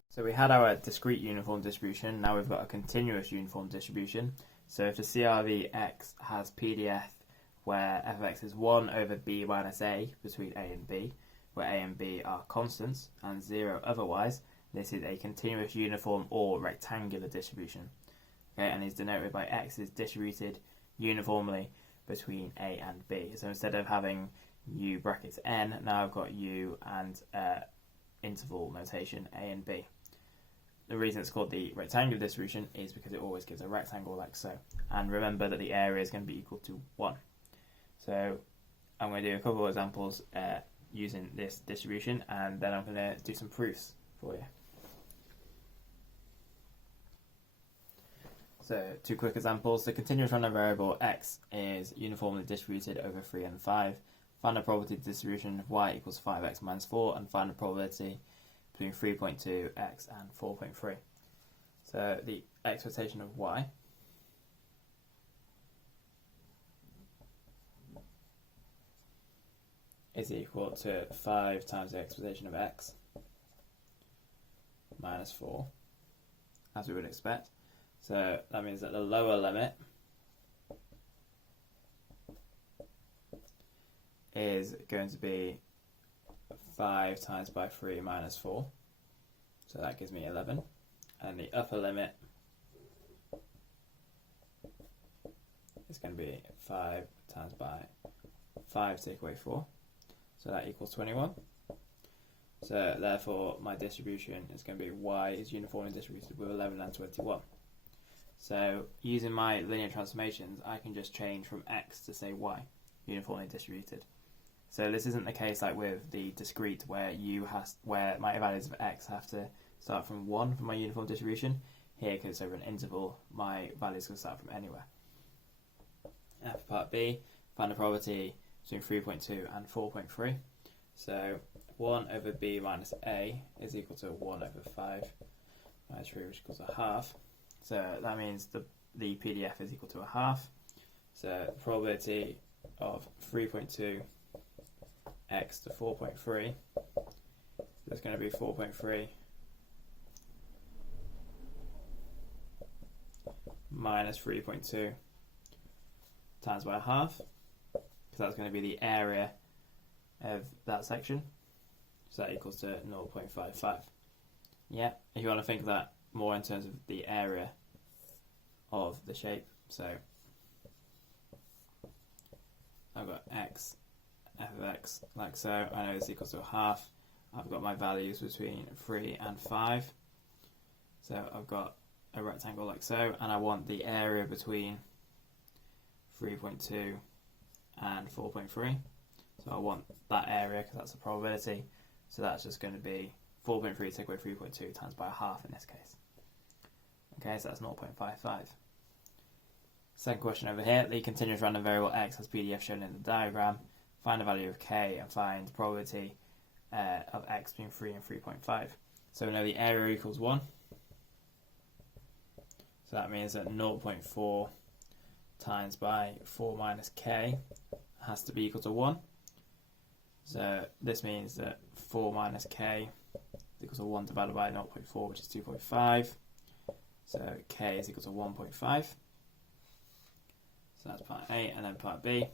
So we had our discrete uniform distribution, now we've got a continuous uniform distribution. So if the CRV x has PDF where f of x is 1 over b minus a between a and b, where a and b are constants, and 0 otherwise, this is a continuous uniform or rectangular distribution. Okay, and is denoted by x is distributed uniformly between a and b. So instead of having u brackets n, now I've got u and interval notation a and b. The reason it's called the rectangular distribution is because it always gives a rectangle like so. And remember that the area is going to be equal to 1. So I'm going to do a couple of examples using this distribution, and then I'm going to do some proofs for you. So 2 quick examples. The continuous random variable x is uniformly distributed over 3 and 5. Find the probability distribution of y equals 5x minus 4, and find the probability between 3.2x and 4.3. So the expectation of y is equal to 5 times the expectation of x minus 4, as we would expect. So that means that the lower limit is going to be 5 times by 3 minus 4, so that gives me 11, and the upper limit is going to be 5 times by 5 take away 4, so that equals 21. So therefore my distribution is going to be y is uniformly distributed with 11 and 21. So using my linear transformations, I can just change from x to say y, uniformly distributed. So this isn't the case like with the discrete where where my values of x have to start from 1 for my uniform distribution. Here, because it's over an interval, my values can start from anywhere. Now for part B, find the probability between 3.2 and 4.3. So 1 over b minus a is equal to 1 over 5 minus 3, which equals a half. So that means the PDF is equal to a half. So the probability of 3.2 x to 4.3, that's going to be 4.3 minus 3.2 times by a half, because that's going to be the area of that section, so that equals to 0.55. Yeah, if you want to think of that more in terms of the area of the shape, so I've got x, f of x like so, I know this equals to a half, I've got my values between 3 and 5, so I've got a rectangle like so, and I want the area between 3.2 and 4.3, so I want that area because that's the probability, so that's just going to be 4.3 take away 3.2 times by a half in this case. Okay, so that's 0.55. Second question over here, the continuous random variable x has PDF shown in the diagram. Find the value of k and find the probability of x between 3 and 3.5. So we know the area equals 1. So that means that 0.4 times by 4 minus k has to be equal to 1. So this means that 4 minus k is equal to 1 divided by 0.4, which is 2.5. So k is equal to 1.5. So that's part A, and then part B.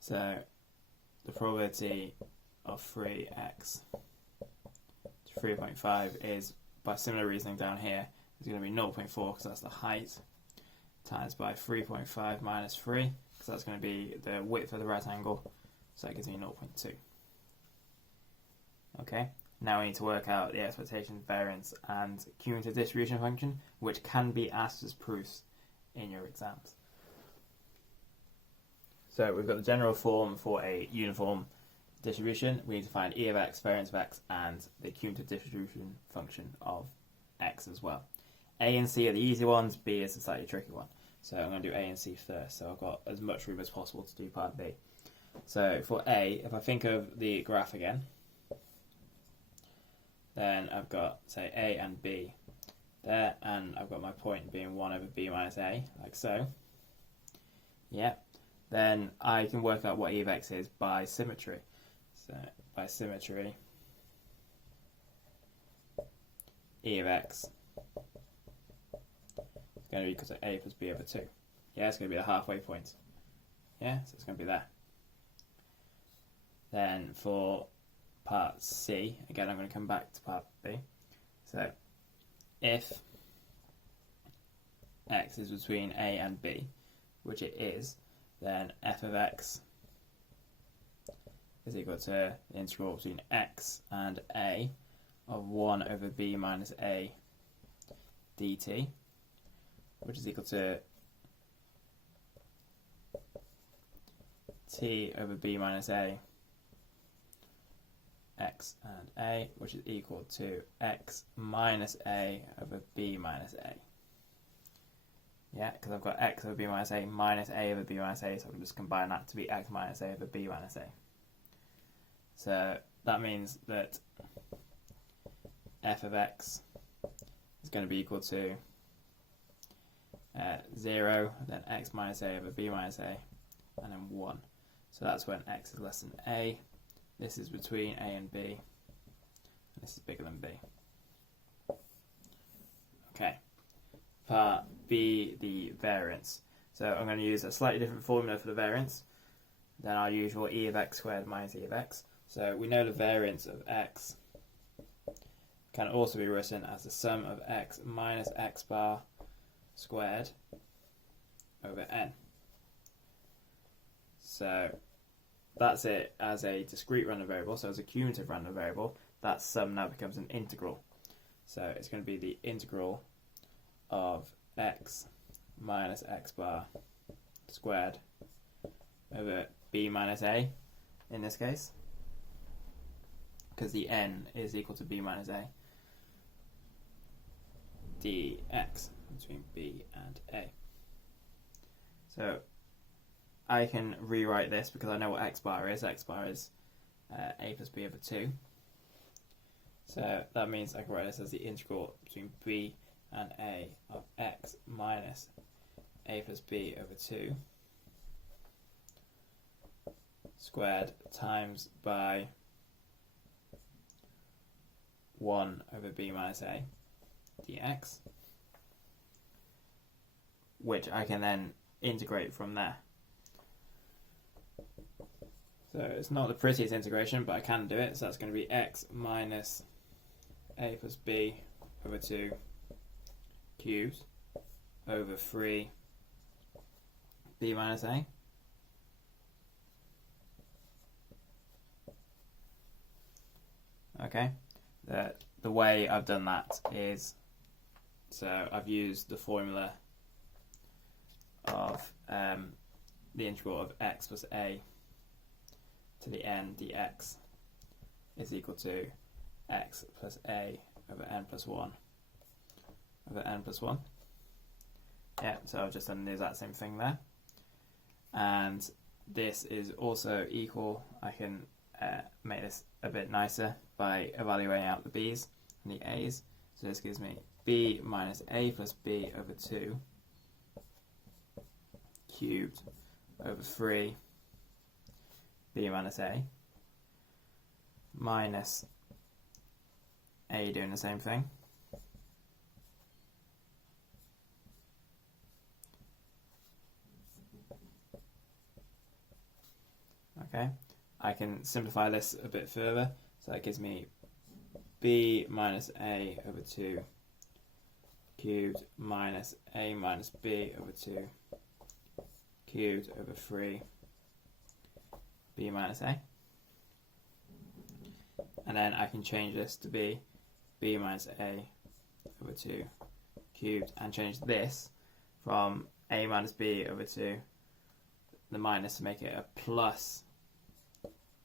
So the probability of 3x to 3.5 is, by similar reasoning down here, is going to be 0.4 because that's the height, times by 3.5 minus 3, because that's going to be the width of the rectangle, so that gives me 0.2. Okay, now we need to work out the expectation, variance, and cumulative distribution function, which can be asked as proofs in your exams. So we've got the general form for a uniform distribution, we need to find e of x, variance of x, and the cumulative distribution function of x as well. A and C are the easy ones, B is the slightly tricky one. So I'm going to do A and C first, so I've got as much room as possible to do part B. So for A, if I think of the graph again, then I've got, say, A and B there, and I've got my point being 1 over B minus A, like so. Yeah. Then I can work out what e of x is by symmetry. So by symmetry, e of x is going to be equal to a plus b over 2. Yeah, it's going to be the halfway point. Yeah, so it's going to be there. Then for part C, again I'm going to come back to part B. So if x is between a and b, which it is, then f of x is equal to the integral between x and a of 1 over b minus a dt, which is equal to t over b minus a x and a, which is equal to x minus a over b minus a. Yeah, because I've got x over b minus a minus a over b minus a, so I can just combine that to be x minus a over b minus a. So that means that f of x is going to be equal to 0, then x minus a over b minus a, and then 1. So that's when x is less than a. This is between a and b, and this is bigger than b. Okay. Part B, the variance. So I'm going to use a slightly different formula for the variance than our usual e of x squared minus e of x. So we know the variance of x can also be written as the sum of x minus x bar squared over n. So that's it as a discrete random variable. So as a cumulative random variable, that sum now becomes an integral. So it's going to be the integral of x minus x bar squared over b minus a in this case, because the n is equal to b minus a, dx between b and a. So I can rewrite this because I know what x bar is. X bar is a plus b over 2. So that means I can write this as the integral between b and a of x minus a plus b over 2 squared times by 1 over b minus a dx, which I can then integrate from there. So it's not the prettiest integration, but I can do it. So that's going to be x minus a plus b over 2 cubed over 3 b minus a. Okay, the way I've done that is, so I've used the formula of the integral of x plus a to the n dx is equal to x plus a over n plus 1 over n plus 1. Yeah, so I've just done the exact same thing there. And this is also equal, I can make this a bit nicer by evaluating out the b's and the a's. So this gives me b minus a plus b over 2 cubed over 3 b minus a minus a doing the same thing. Okay, I can simplify this a bit further, so that gives me b minus a over 2 cubed minus a minus b over 2 cubed over 3 b minus a. And then I can change this to be b minus a over 2 cubed, and change this from a minus b over 2, the minus, to make it a plus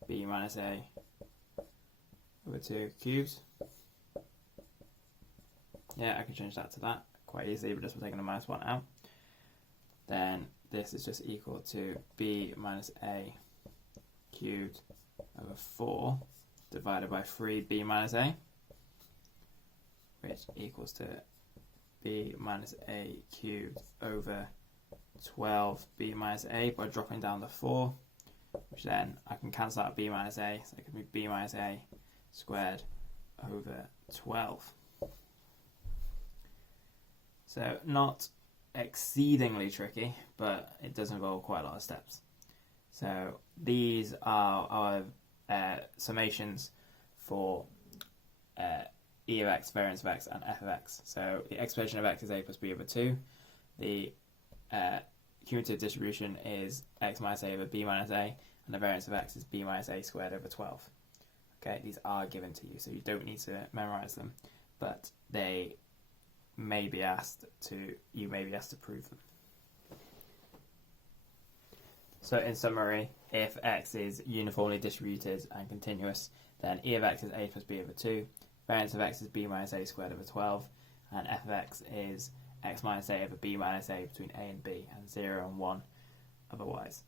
b minus a over 2 cubes. Yeah, I can change that to that quite easily, but just by taking the minus 1 out. Then this is just equal to b minus a cubed over 4 divided by 3b minus a, which equals to b minus a cubed over 12b minus a by dropping down the 4, which then I can cancel out b minus a, so it could be b minus a squared over 12. So not exceedingly tricky, but it does involve quite a lot of steps. So these are our summations for e of x, variance of x, and f of x. So the exponential of x is a plus b over 2. The cumulative distribution is x minus a over b minus a, and the variance of x is b minus a squared over 12. Okay, these are given to you, so you don't need to memorize them, but you may be asked to prove them. So in summary, if x is uniformly distributed and continuous, then e of x is a plus b over 2, variance of x is b minus a squared over 12, and f of x is x minus a over b minus a between a and b, and 0 and 1 otherwise.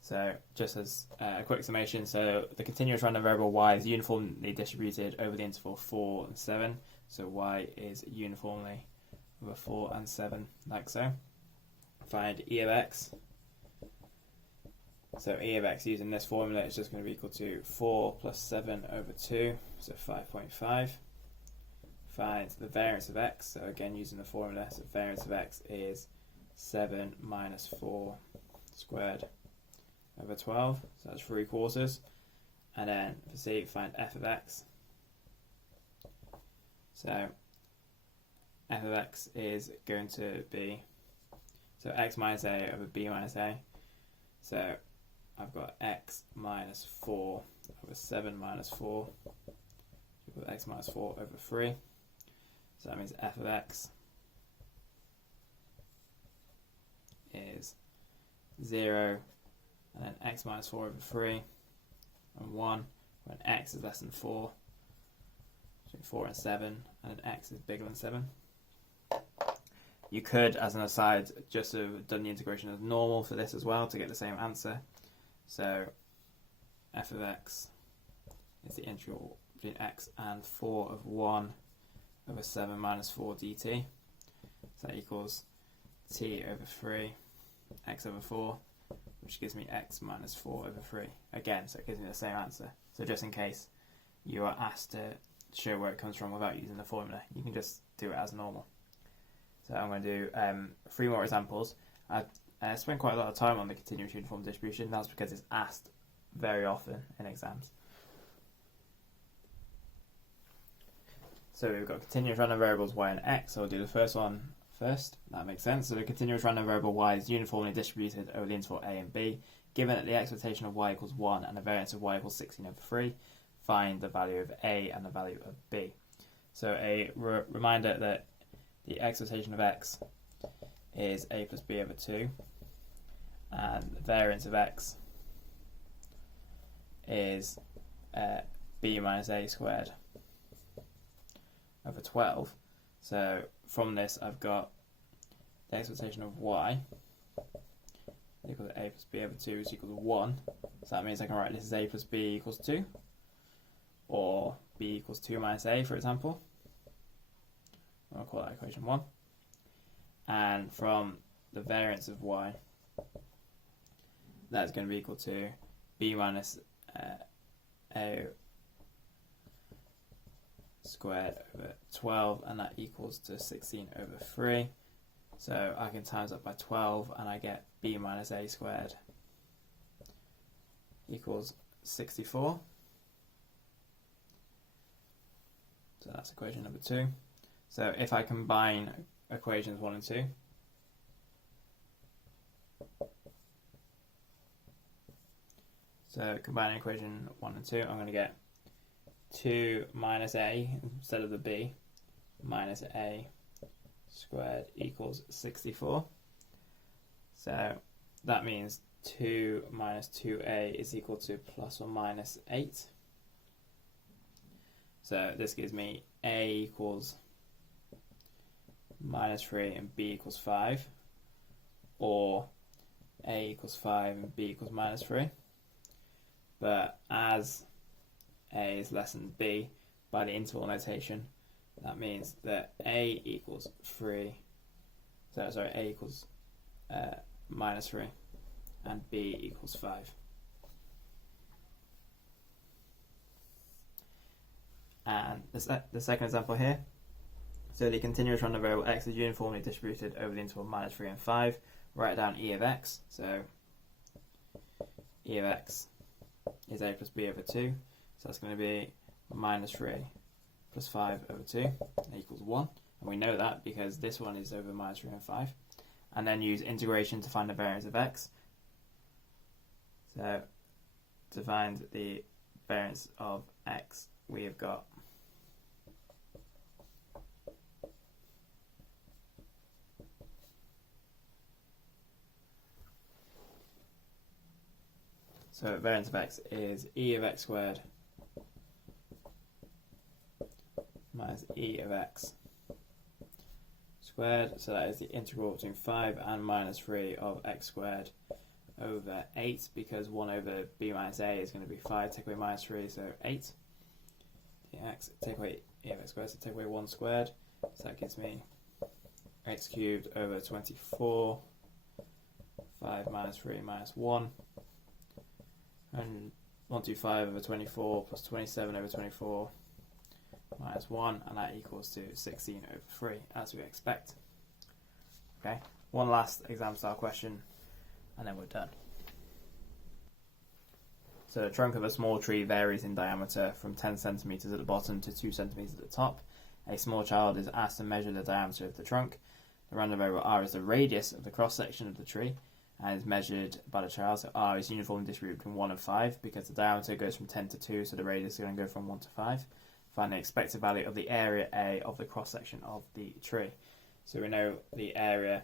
So just as a quick summation, so the continuous random variable y is uniformly distributed over the interval 4 and 7, so y is uniformly over 4 and 7, like so. Find e of x. So e of x using this formula is just going to be equal to 4 plus 7 over 2, so 5.5. Find the variance of x, so again using the formula, so variance of x is 7 minus 4 squared over 12, so that's 3/4. And then for c, find f of x. So f of x is going to be, so x minus a over b minus a, so I've got x minus 4 over 7 minus 4 equals x minus 4 over 3. So that means f of x is 0, and then x minus 4 over 3, and 1, when x is less than 4, between 4 and 7, and then x is bigger than 7. You could, as an aside, just have done the integration as normal for this as well to get the same answer. So f of x is the integral between x and 4 of 1 over 7 minus 4 dt. So that equals t over 3 x over 4, which gives me x minus 4 over 3. Again, so it gives me the same answer. So just in case you are asked to show where it comes from without using the formula, you can just do it as normal. So I'm going to do 3 more examples. I spent quite a lot of time on the continuous uniform distribution. That's because it's asked very often in exams. So we've got continuous random variables y and x, so I'll do the first one first. That makes sense. So the continuous random variable y is uniformly distributed over the interval a and b. Given that the expectation of y equals 1 and the variance of y equals 16 over 3, find the value of a and the value of b. So a reminder that the expectation of x is a plus b over 2, and the variance of x is b minus a squared over 12. So from this I've got the expectation of y equals a plus b over 2 is equal to 1. So that means I can write this as a plus b equals 2, or b equals 2 minus a, for example. I'll call that equation 1. And from the variance of y, that's going to be equal to b minus a squared over 12, and that equals to 16 over 3. So I can times that by 12, and I get b minus a squared equals 64. So that's equation number 2. So if I combine equations 1 and 2, so combining equation 1 and 2, I'm going to get 2 minus a instead of the b, minus a squared equals 64. So that means 2 minus 2a is equal to plus or minus 8. So this gives me a equals minus 3 and b equals 5, or a equals 5 and b equals minus 3. But as a is less than b by the interval notation, that means that a equals 3, a equals minus 3 and b equals 5. And the second example here, so the continuous random variable x is uniformly distributed over the interval minus 3 and 5. Write down e of x, so e of x is a plus b over 2, so that's going to be minus 3 plus 5 over 2 equals 1, and we know that because this one is over minus 3 and 5. And then use integration to find the variance of x. So to find the variance of x, we have got variance of x is e of x squared minus e of x squared, so that is the integral between 5 and minus 3 of x squared over 8, because 1 over b minus a is going to be 5, take away minus 3, so 8. Dx, take away e of x squared, so take away 1 squared, so that gives me x cubed over 24, 5 minus 3 minus 1, and 125 over 24 plus 27 over 24 minus 1, and that equals to 16 over 3, as we expect. Okay, one last exam style question, and then we're done. So the trunk of a small tree varies in diameter from 10 centimeters at the bottom to 2 centimeters at the top. A small child is asked to measure the diameter of the trunk. The random variable r is the radius of the cross section of the tree, and is measured by the child. So r is uniformly distributed between 1 and 5, because the diameter goes from 10 to 2, so the radius is going to go from 1 to 5. Find the expected value of the area A of the cross section of the tree. So we know the area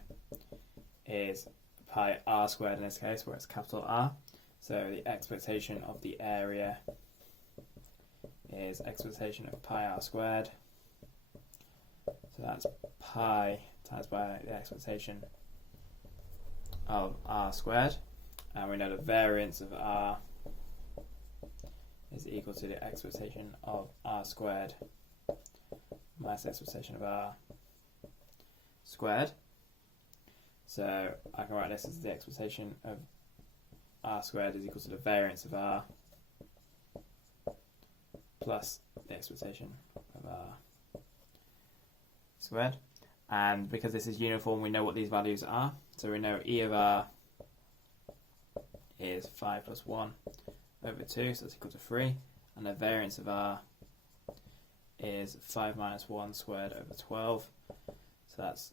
is pi r squared in this case, where it's capital R. So the expectation of the area is expectation of pi r squared. So that's pi times by the expectation of r squared. And we know the variance of r is equal to the expectation of r squared minus expectation of r squared. So I can write this as the expectation of r squared is equal to the variance of r plus the expectation of r squared. And because this is uniform, we know what these values are. So we know e of r is 5 plus 1 over 2, so that's equal to 3, and the variance of r is 5 minus 1 squared over 12, so that's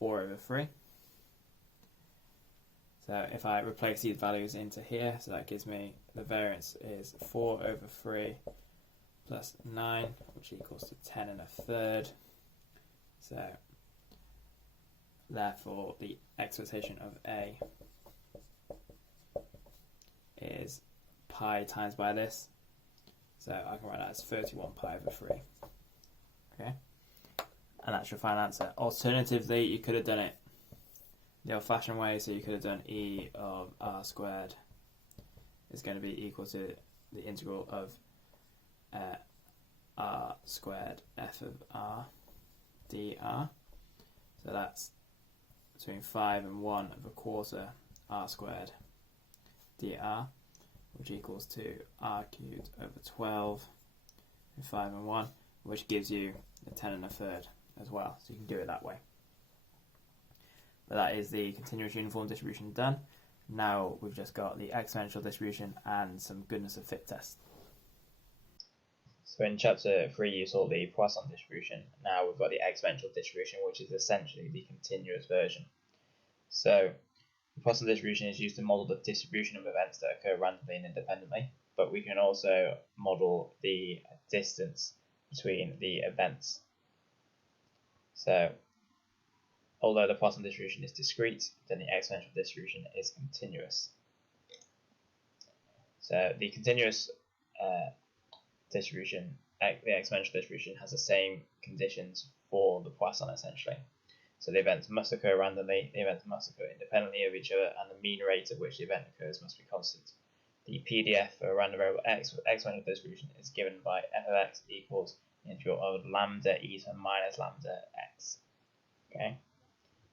4 over 3. So if I replace these values into here, so that gives me the variance is 4 over 3 plus 9, which equals to 10 and a third. So therefore the expectation of A is pi times by this, so I can write that as 31 pi over 3. Okay, and that's your final answer. Alternatively, you could have done it the old-fashioned way, so you could have done e of r squared is going to be equal to the integral of r squared f of r dr, so that's between 5 and 1 of a quarter r squared dr, which equals to r cubed over 12 and 5 and 1, which gives you the 10 and a third as well, so you can do it that way. But that is the continuous uniform distribution done. Now we've just got the exponential distribution and some goodness of fit test. So in chapter 3 you saw the Poisson distribution. Now we've got the exponential distribution, which is essentially the continuous version. So the Poisson distribution is used to model the distribution of events that occur randomly and independently, but we can also model the distance between the events. So although the Poisson distribution is discrete, then the exponential distribution is continuous. So the continuous distribution, the exponential distribution, has the same conditions for the Poisson essentially. So the events must occur randomly, the events must occur independently of each other, and the mean rate at which the event occurs must be constant. The PDF for a random variable x with exponential distribution is given by f of x equals the integral of lambda eta minus lambda x. Okay,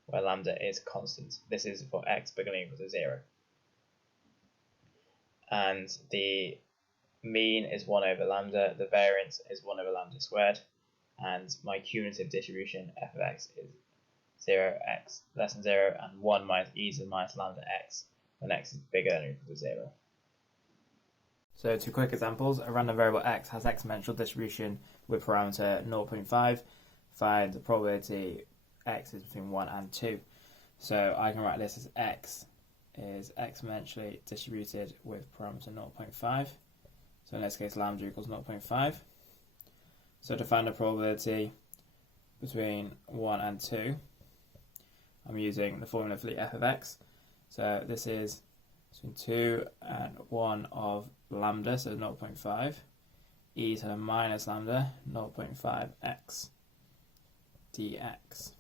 where lambda is constant. This is for x bigger than or equal to 0. And the mean is 1 over lambda, the variance is 1 over lambda squared, and my cumulative distribution f of x is 0x less than 0 and 1 minus e to the minus lambda x when x is bigger than or equal to 0. So 2 quick examples. A random variable x has exponential distribution with parameter 0.5. Find the probability x is between 1 and 2. So I can write this as x is exponentially distributed with parameter 0.5. So in this case lambda equals 0.5. So to find the probability between 1 and 2, I'm using the formula for the f of x. So this is between 2 and 1 of lambda, so 0.5, e to the minus lambda, 0.5x dx.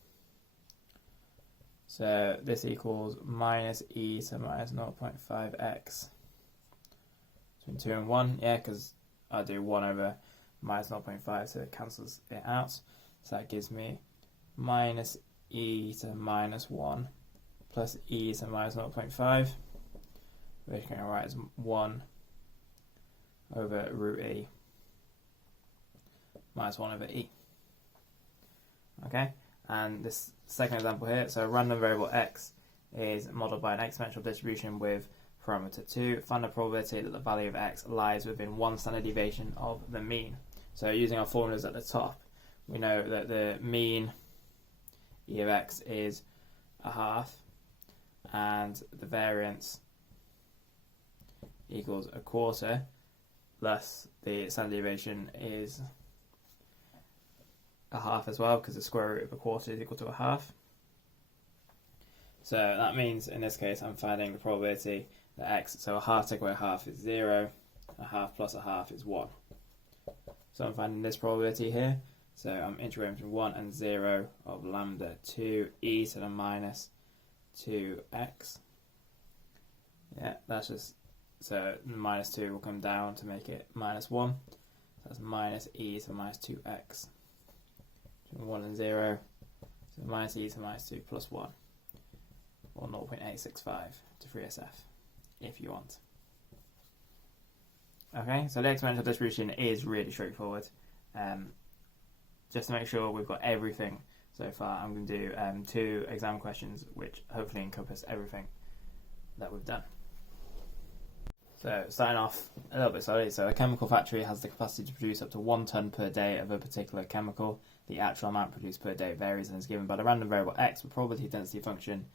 So this equals minus e to the minus 0.5x between 2 and 1, yeah, because I do 1 over minus 0.5, so it cancels it out. So that gives me minus e to the minus 1 plus e to the minus 0.5, which I'm going to write as 1 over root e minus 1 over e. Okay, and this second example here, so a random variable x is modeled by an exponential distribution with parameter 2. Find the probability that the value of x lies within 1 standard deviation of the mean. So using our formulas at the top, we know that the mean e of x is a half, and the variance equals a quarter, less the standard deviation is a half as well, because the square root of a quarter is equal to a half. So that means in this case I'm finding the probability that x, so a half take away a half is 0, a half plus a half is 1. So I'm finding this probability here. So I'm integrating between 1 and 0 of lambda 2 e to the minus 2x. Yeah, that's just, so the minus 2 will come down to make it minus 1. So that's minus e to the minus 2x. Between 1 and 0, so minus e to the minus 2 plus 1, or 0.865 to free SF, if you want. Okay, so the exponential distribution is really straightforward. Just to make sure we've got everything so far, I'm going to do 2 exam questions which hopefully encompass everything that we've done. So starting off a little bit slowly, so a chemical factory has the capacity to produce up to 1 tonne per day of a particular chemical. The actual amount produced per day varies and is given by the random variable x with probability density function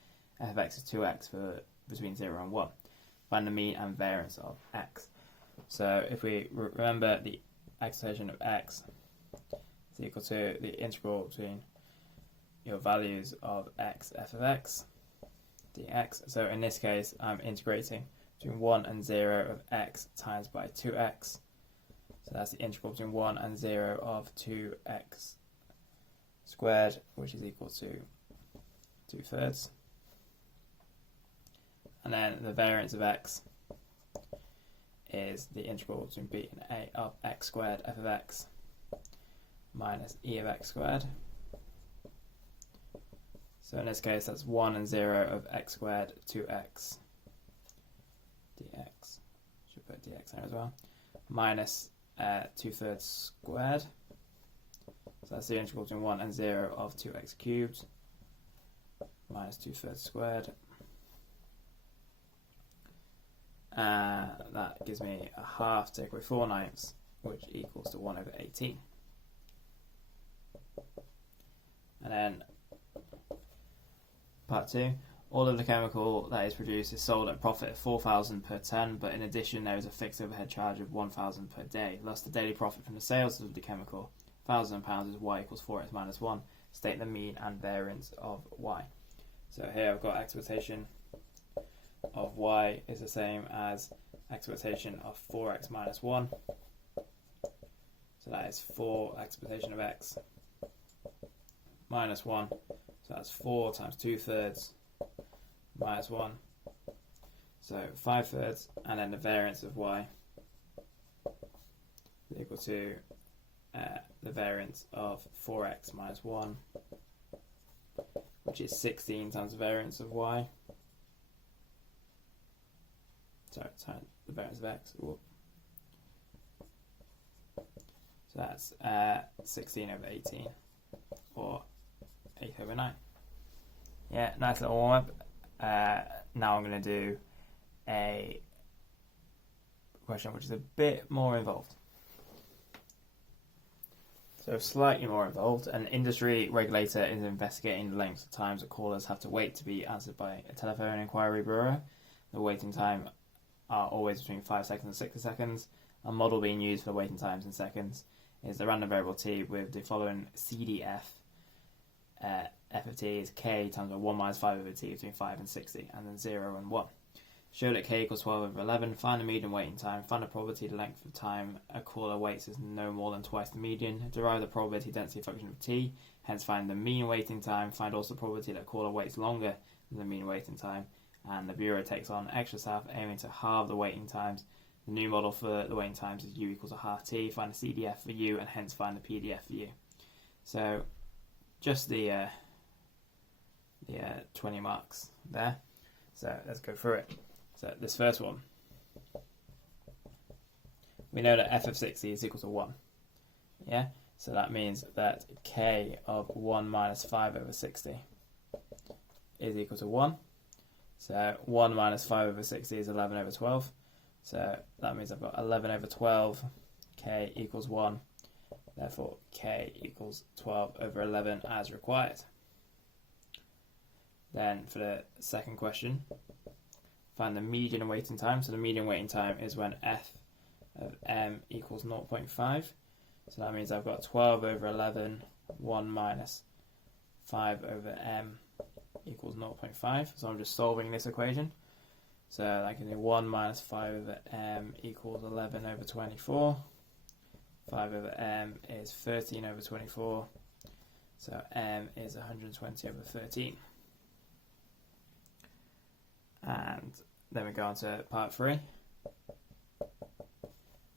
f of x is 2x for between 0 and 1. Find the mean and variance of x. So if we remember, the excitation of x is equal to the integral between your values of x f of x dx. So in this case I'm integrating between 1 and 0 of x times by 2x. So that's the integral between 1 and 0 of 2x squared, which is equal to 2/3. And then the variance of x is the integral between b and a of x squared f of x minus e of x squared. So in this case that's 1 and 0 of x squared 2x dx. Should put dx there as well. Minus 2/3 squared. So that's the integral between 1 and 0 of 2x cubed minus 2/3 squared. That gives me a half take away 4/9, which equals to 1 over 18. And then part 2. All of the chemical that is produced is sold at a profit of 4,000 per tonne, but in addition there is a fixed overhead charge of 1,000 per day. Thus the daily profit from the sales of the chemical, £1,000, is y equals 4x minus 1. state the mean and variance of y. So here I've got expectation of y is the same as expectation of 4x minus 1. So that is 4 expectation of x minus 1. So that's 4 times 2/3 minus 1. So 5/3, and then the variance of y is equal to the variance of 4x minus 1, which is 16 times the variance of y. Sorry, the variance of x. Whoop. So that's 16 over 18, or 8 over 9. Yeah, nice little warm-up. Now I'm going to do a question which is a bit more involved. So slightly more involved. An industry regulator is investigating the length of times that callers have to wait to be answered by a telephone inquiry bureau. The waiting time are always between 5 seconds and 60 seconds. A model being used for the waiting times in seconds is the random variable t with the following CDF. F of t is k times by 1 minus 5 over t between 5 and 60, and then 0 and 1. Show that k equals 12 over 11. Find the median waiting time. Find the probability the length of time a caller waits is no more than twice the median. Derive the probability density function of t. Hence find the mean waiting time. Find also the probability that a caller waits longer than the mean waiting time. And the bureau takes on extra staff aiming to halve the waiting times. The new model for the waiting times is u equals a half t. Find the CDF for u, and hence find the PDF for u. So just the 20 marks there. So let's go through it. So this first one, we know that f of 60 is equal to 1. Yeah, so that means that k of 1 minus 5 over 60 is equal to 1. So 1 minus 5 over 60 is 11 over 12. So that means I've got 11 over 12, k equals 1. Therefore, k equals 12 over 11 as required. Then for the second question, find the median waiting time. So the median waiting time is when f of m equals 0.5. So that means I've got 12 over 11, 1 minus 5 over m equals 0.5. So I'm just solving this equation. So I can do 1 minus 5 over m equals 11 over 24. 5 over m is 13 over 24. So m is 120 over 13. And then we go on to part 3.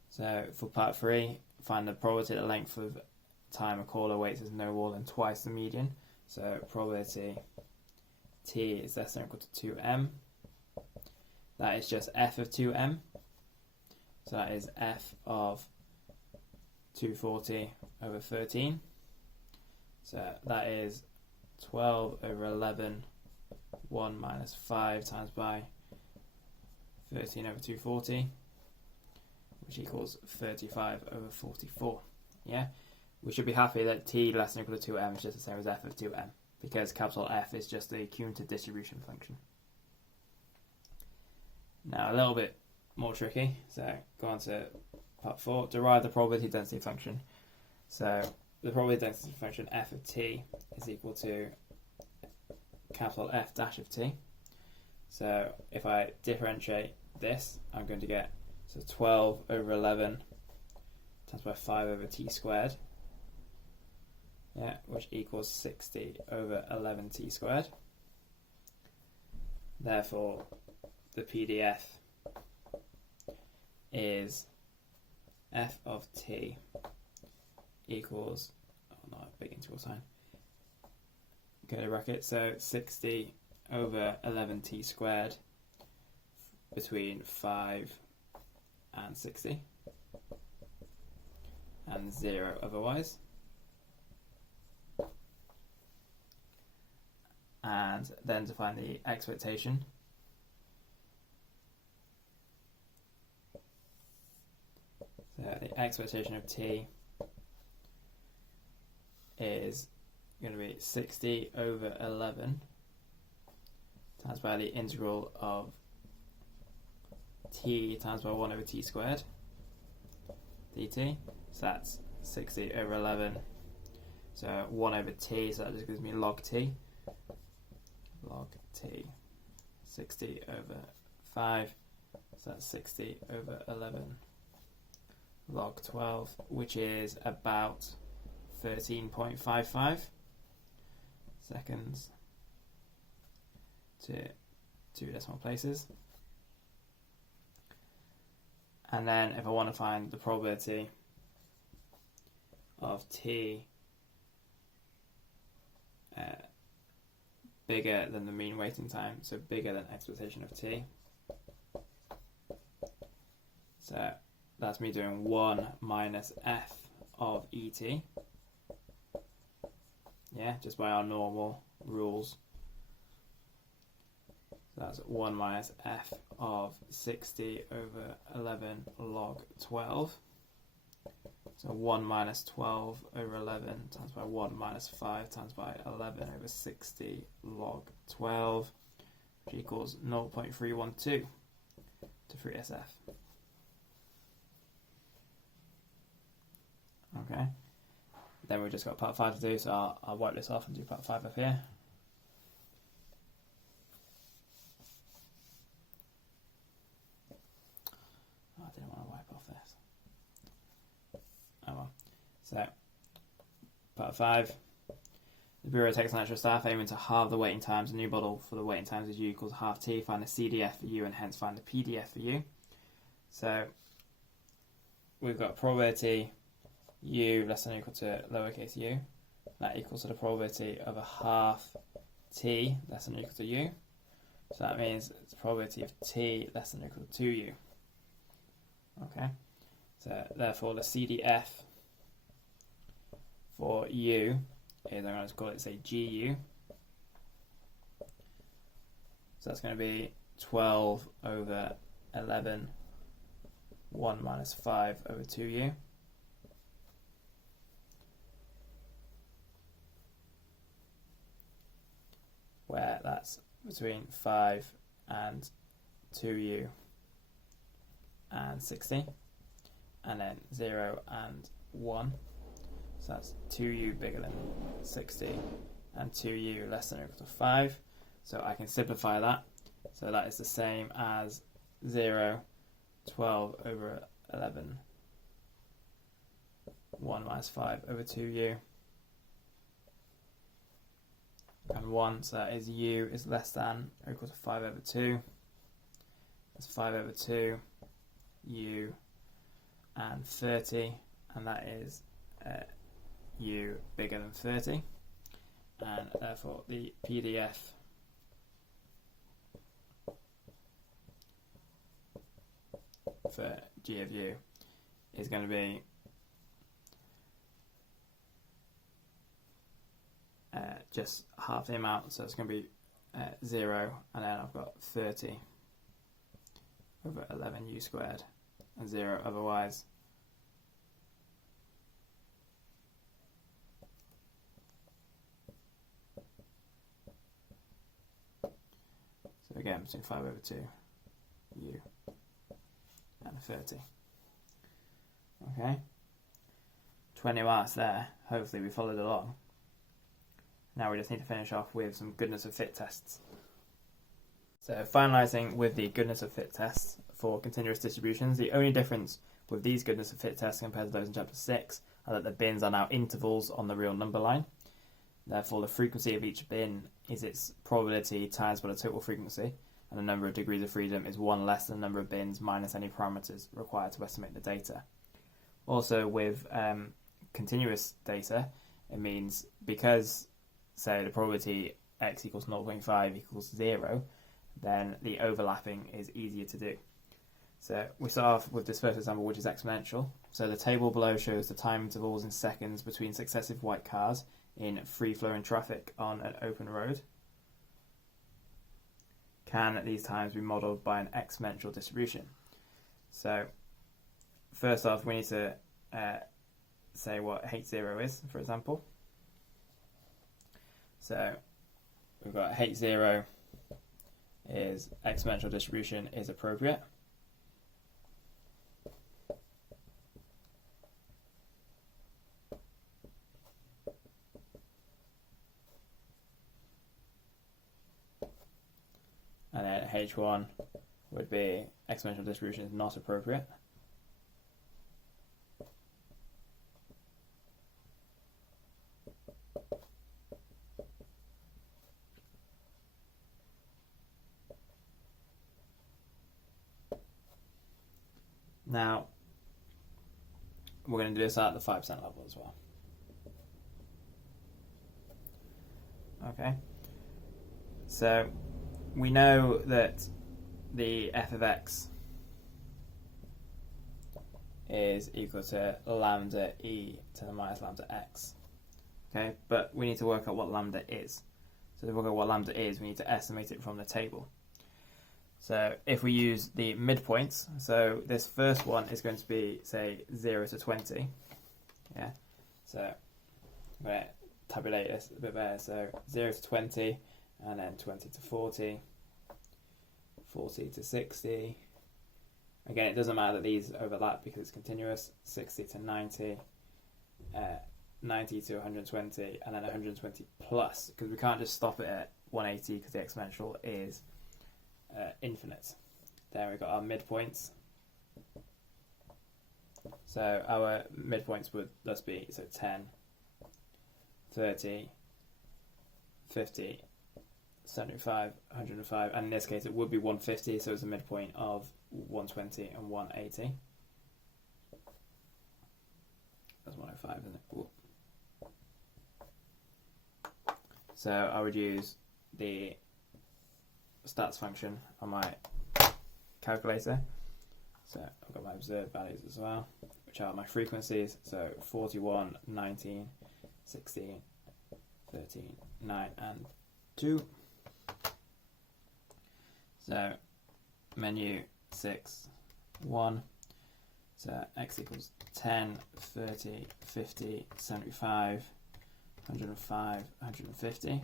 So for part 3, find the probability the length of time a caller waits is no more than twice the median. So probability t is less than or equal to 2m. That is just f of 2m. So that is f of 240 over 13. So that is 12 over 11, 1 minus 5 times by 13 over 240, which equals 35 over 44. Yeah, we should be happy that t less than or equal to 2m is just the same as f of 2m, because capital F is just the cumulative distribution function. Now a little bit more tricky, so go on to part 4. Derive the probability density function. So the probability density function f of t is equal to capital F dash of t. So if I differentiate this, I'm going to get 12 over 11 times by 5 over t squared, yeah, which equals 60 over 11t squared. Therefore, the PDF is f of t equals, oh no, big integral sign, go to bracket, so 60 over 11t squared between 5 and 60, and 0 otherwise. And then to find the expectation, so the expectation of t is going to be 60 over 11 times by the integral of t times by 1 over t squared dt. So that's 60 over 11 So 1 over t, so that just gives me log t. Log t, 60 over 5, so that's 60 over 11 log 12, which is about 13.55 seconds to 2 decimal places. And then if I want to find the probability of t bigger than the mean waiting time, so bigger than expectation of t, so that's me doing 1 minus f of et, yeah, just by our normal rules. So that's 1 minus f of 60 over 11 log 12. So 1 minus 12 over 11 times by 1 minus 5 times by 11 over 60 log 12, which equals 0.312 to 3SF. Okay. Then we've just got part 5 to do, so I'll wipe this off and do part 5 up here. Oh, I didn't want to wipe off this. Oh well. So, part 5. The Bureau takes an extra staff aiming to halve the waiting times. A new model for the waiting times is U equals half T. Find the CDF for U and hence find the PDF for U. So, we've got probability U less than or equal to lowercase u. That equals to the probability of a half T less than or equal to U. So that means the probability of T less than or equal to 2U. Okay. So therefore the CDF for U is, I'm going to call it, say, GU. So that's going to be 12 over 11, 1 minus 5 over 2U. Where that's between 5 and 2U and 60. And then 0 and 1. So that's 2U bigger than 60 and 2U less than or equal to 5. So I can simplify that. So that is the same as 0, 12 over 11, 1 minus 5 over 2U. And 1, so that is U is less than or equal to 5 over 2. That's 5 over 2, U, and 30, and that is U bigger than 30. And therefore the PDF for G of U is going to be just half the amount, so it's going to be 0, and then I've got 30 over 11u squared and 0 otherwise. So again, between 5 over 2 u and 30. Okay, 20 marks there. Hopefully we followed along. Now we just need to finish off with some goodness of fit tests. So finalising with the goodness of fit tests for continuous distributions, the only difference with these goodness of fit tests compared to those in chapter 6 are that the bins are now intervals on the real number line. Therefore the frequency of each bin is its probability times by the total frequency, and the number of degrees of freedom is 1 less than the number of bins minus any parameters required to estimate the data. Also with continuous data, it means because, say, the probability x equals 0.5 equals 0, then the overlapping is easier to do. So we start off with this first example, which is exponential. So the table below shows the time intervals in seconds between successive white cars in free-flowing traffic on an open road. Can at these times be modelled by an exponential distribution? So first off, we need to say what H0 is, for example. So we've got H0 is exponential distribution is appropriate. H1 would be exponential distribution is not appropriate. Now, we're going to do this at the 5% level as well. Okay, so we know that the f of x is equal to lambda e to the minus lambda x. Okay, but we need to work out what lambda is. So to work out what lambda is, we need to estimate it from the table. So if we use the midpoints, so this first one is going to be, say, 0 to 20. Yeah, so I'm going to tabulate this a bit better. So 0 to 20, and then 20 to 40, 40 to 60. Again, it doesn't matter that these overlap because it's continuous. 60 to 90, 90 to 120, and then 120 plus, because we can't just stop it at 180 because the exponential is infinite. There we got our midpoints. So our midpoints would thus be 10, 30, 50, 75, 105, and in this case it would be 150, so it's a midpoint of 120 and 180. That's 105, isn't it? Ooh. So I would use the stats function on my calculator. So I've got my observed values as well, which are my frequencies. So 41, 19, 16, 13, 9, and 2. So menu 6, 1. So x equals 10, 30, 50, 75, 105, 150.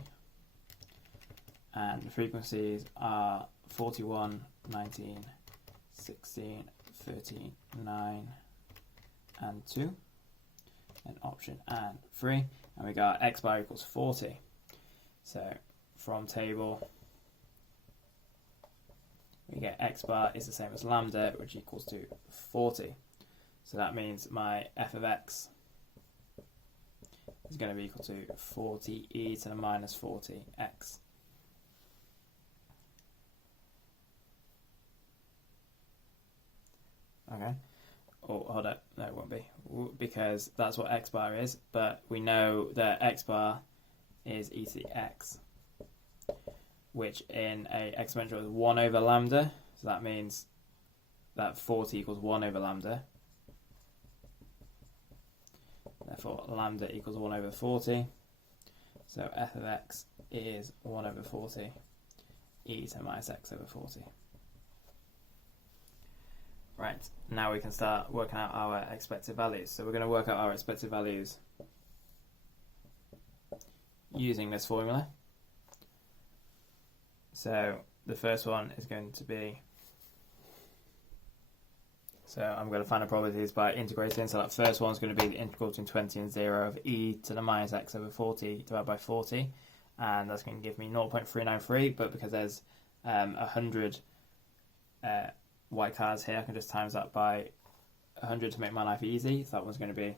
And the frequencies are 41, 19, 16, 13, 9, and 2. And option and 3. And we got x bar equals 40. So from table, we get x bar is the same as lambda, which equals to 40. So that means my f of x is going to be equal to 40 e to the minus 40 x. Okay. Oh, hold up. No, it won't be. Because that's what x bar is, but we know that x bar is e to the x, which in a exponential is 1 over lambda. So that means that 40 equals 1 over lambda. Therefore, lambda equals 1 over 40. So f of x is 1 over 40 e to the minus x over 40. Right, now we can start working out our expected values. So we're going to work out our expected values using this formula. So the first one is going to be, so I'm going to find the probabilities by integrating. So that first one is going to be the integral between 20 and 0 of e to the minus x over 40 divided by 40. And that's going to give me 0.393, but because there's 100 white cards here, I can just times that by 100 to make my life easy. So that one's going to be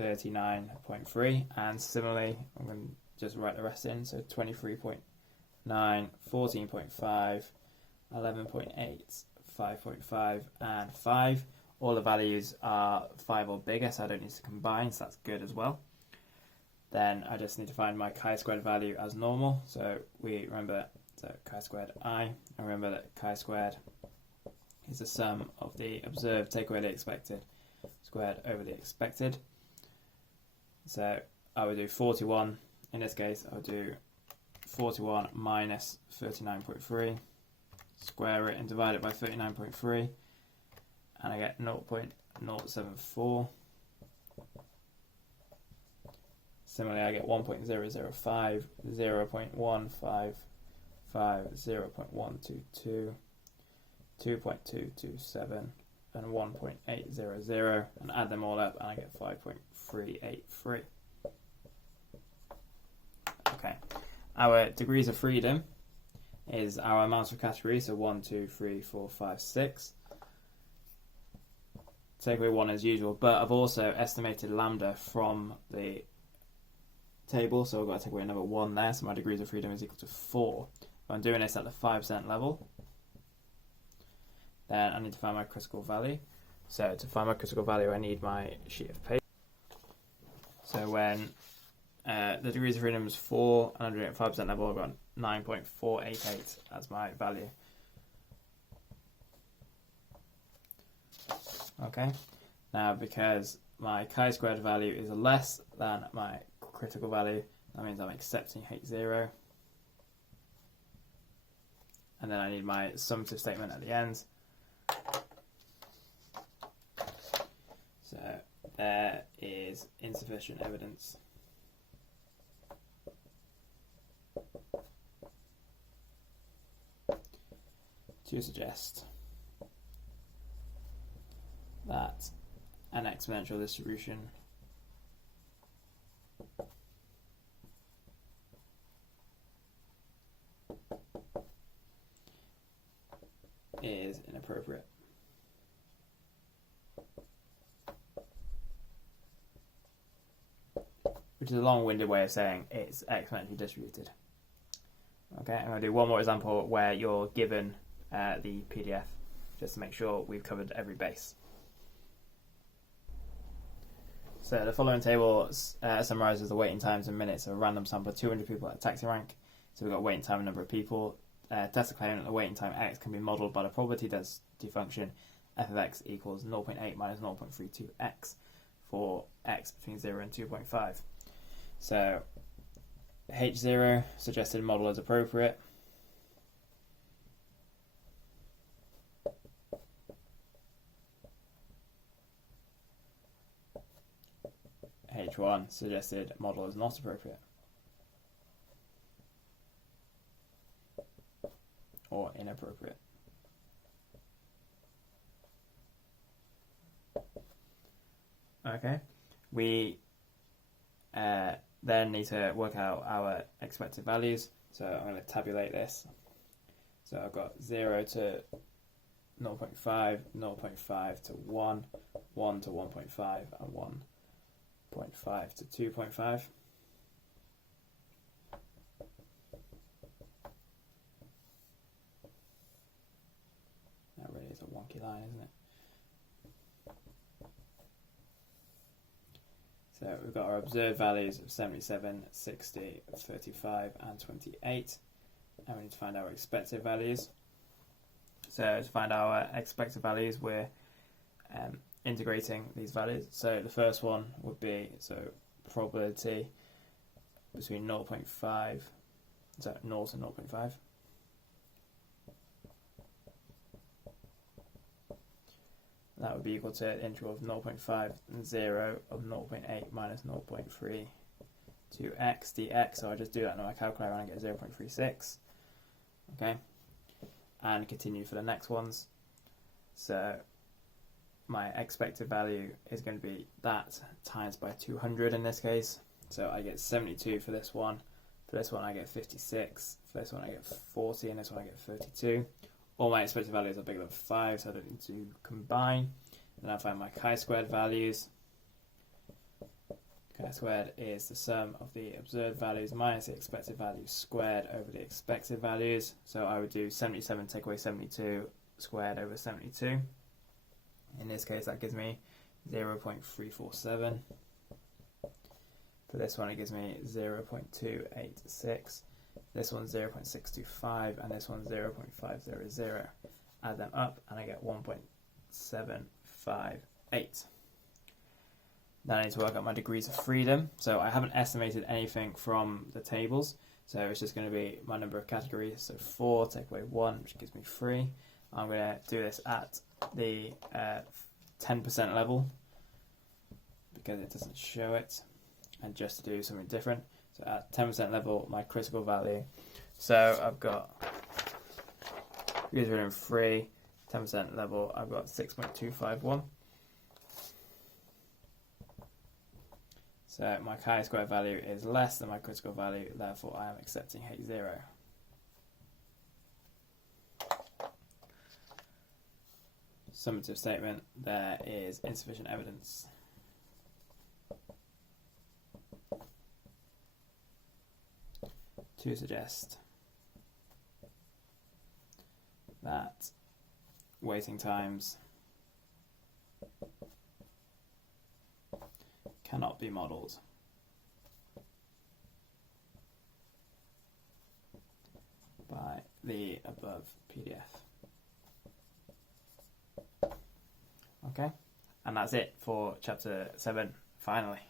39.3, and similarly I'm going to just write the rest in. So 23.9, 14.5, 11.8, 5.5, and 5. All the values are 5 or bigger, so I don't need to combine, so that's good as well. Then I just need to find my chi-squared value as normal. So we remember, so chi-squared I, and remember that chi-squared is the sum of the observed take away the expected squared over the expected. So I would do 41, in this case I would do 41 minus 39.3, square it and divide it by 39.3, and I get 0.074. Similarly I get 1.005, 0.155, 0.122, 2.227, and 1.800, and add them all up and I get 5.383. Okay, our degrees of freedom is our amounts of categories, so 1, 2, 3, 4, 5, 6. Take away 1 as usual, but I've also estimated lambda from the table, so I've got to take away another 1 there, so my degrees of freedom is equal to 4. If I'm doing this at the 5% level, then I need to find my critical value. So to find my critical value, I need my sheet of paper. So when the degrees of freedom is 4 and I'm doing it at 5% level, I've got 9.488 as my value. Okay, now because my chi-squared value is less than my critical value, that means I'm accepting H0. And then I need my summative statement at the end. So there is insufficient evidence to suggest that an exponential distribution is inappropriate. Which is a long-winded way of saying it's exponentially distributed. Okay, I'm going to do one more example where you're given the PDF, just to make sure we've covered every base. So the following table summarises the waiting times in minutes of a random sample of 200 people at a taxi rank. So we've got waiting time and number of people. Test the claim that the waiting time x can be modelled by the probability density function f of x equals 0.8 minus 0.32x for x between 0 and 2.5. So H0 suggested model is appropriate. H1 suggested model is not appropriate. Or inappropriate. Okay, we then need to work out our expected values. So I'm going to tabulate this. So I've got 0 to 0.5, 0.5 to 1, 1 to 1.5, and 1.5 to 2.5. That really is a wonky line, isn't it? So we've got our observed values of 77, 60, 35, and 28. And we need to find our expected values. So to find our expected values, we're integrating these values. So the first one would be probability between 0.5, so 0 to 0.5. That would be equal to an integral of 0.5 and 0 of 0.8 minus 0.3 to x dx. So I just do that on my calculator and I get 0.36. Okay, and continue for the next ones. So my expected value is going to be that times by 200 in this case. So I get 72 for this one. For this one I get 56. For this one I get 40, and this one I get 32. All my expected values are bigger than 5, so I don't need to combine. Then I find my chi-squared values. Chi-squared is the sum of the observed values minus the expected values squared over the expected values. So I would do 77 take away 72 squared over 72. In this case that gives me 0.347. For this one it gives me 0.286. This one's 0.625 and this one's 0.500. Add them up and I get 1.758. Then I need to work out my degrees of freedom. So I haven't estimated anything from the tables. So it's just going to be my number of categories. So 4 take away 1, which gives me 3. I'm going to do this at the 10% level because it doesn't show it. And just to do something different. So at 10% level, my critical value. So I've got degrees of freedom 3, 10% level, I've got 6.251. So my chi-square value is less than my critical value, therefore I am accepting H0. summative statement, there is insufficient evidence to suggest that waiting times cannot be modelled by the above PDF. Okay, and that's it for chapter 7, finally.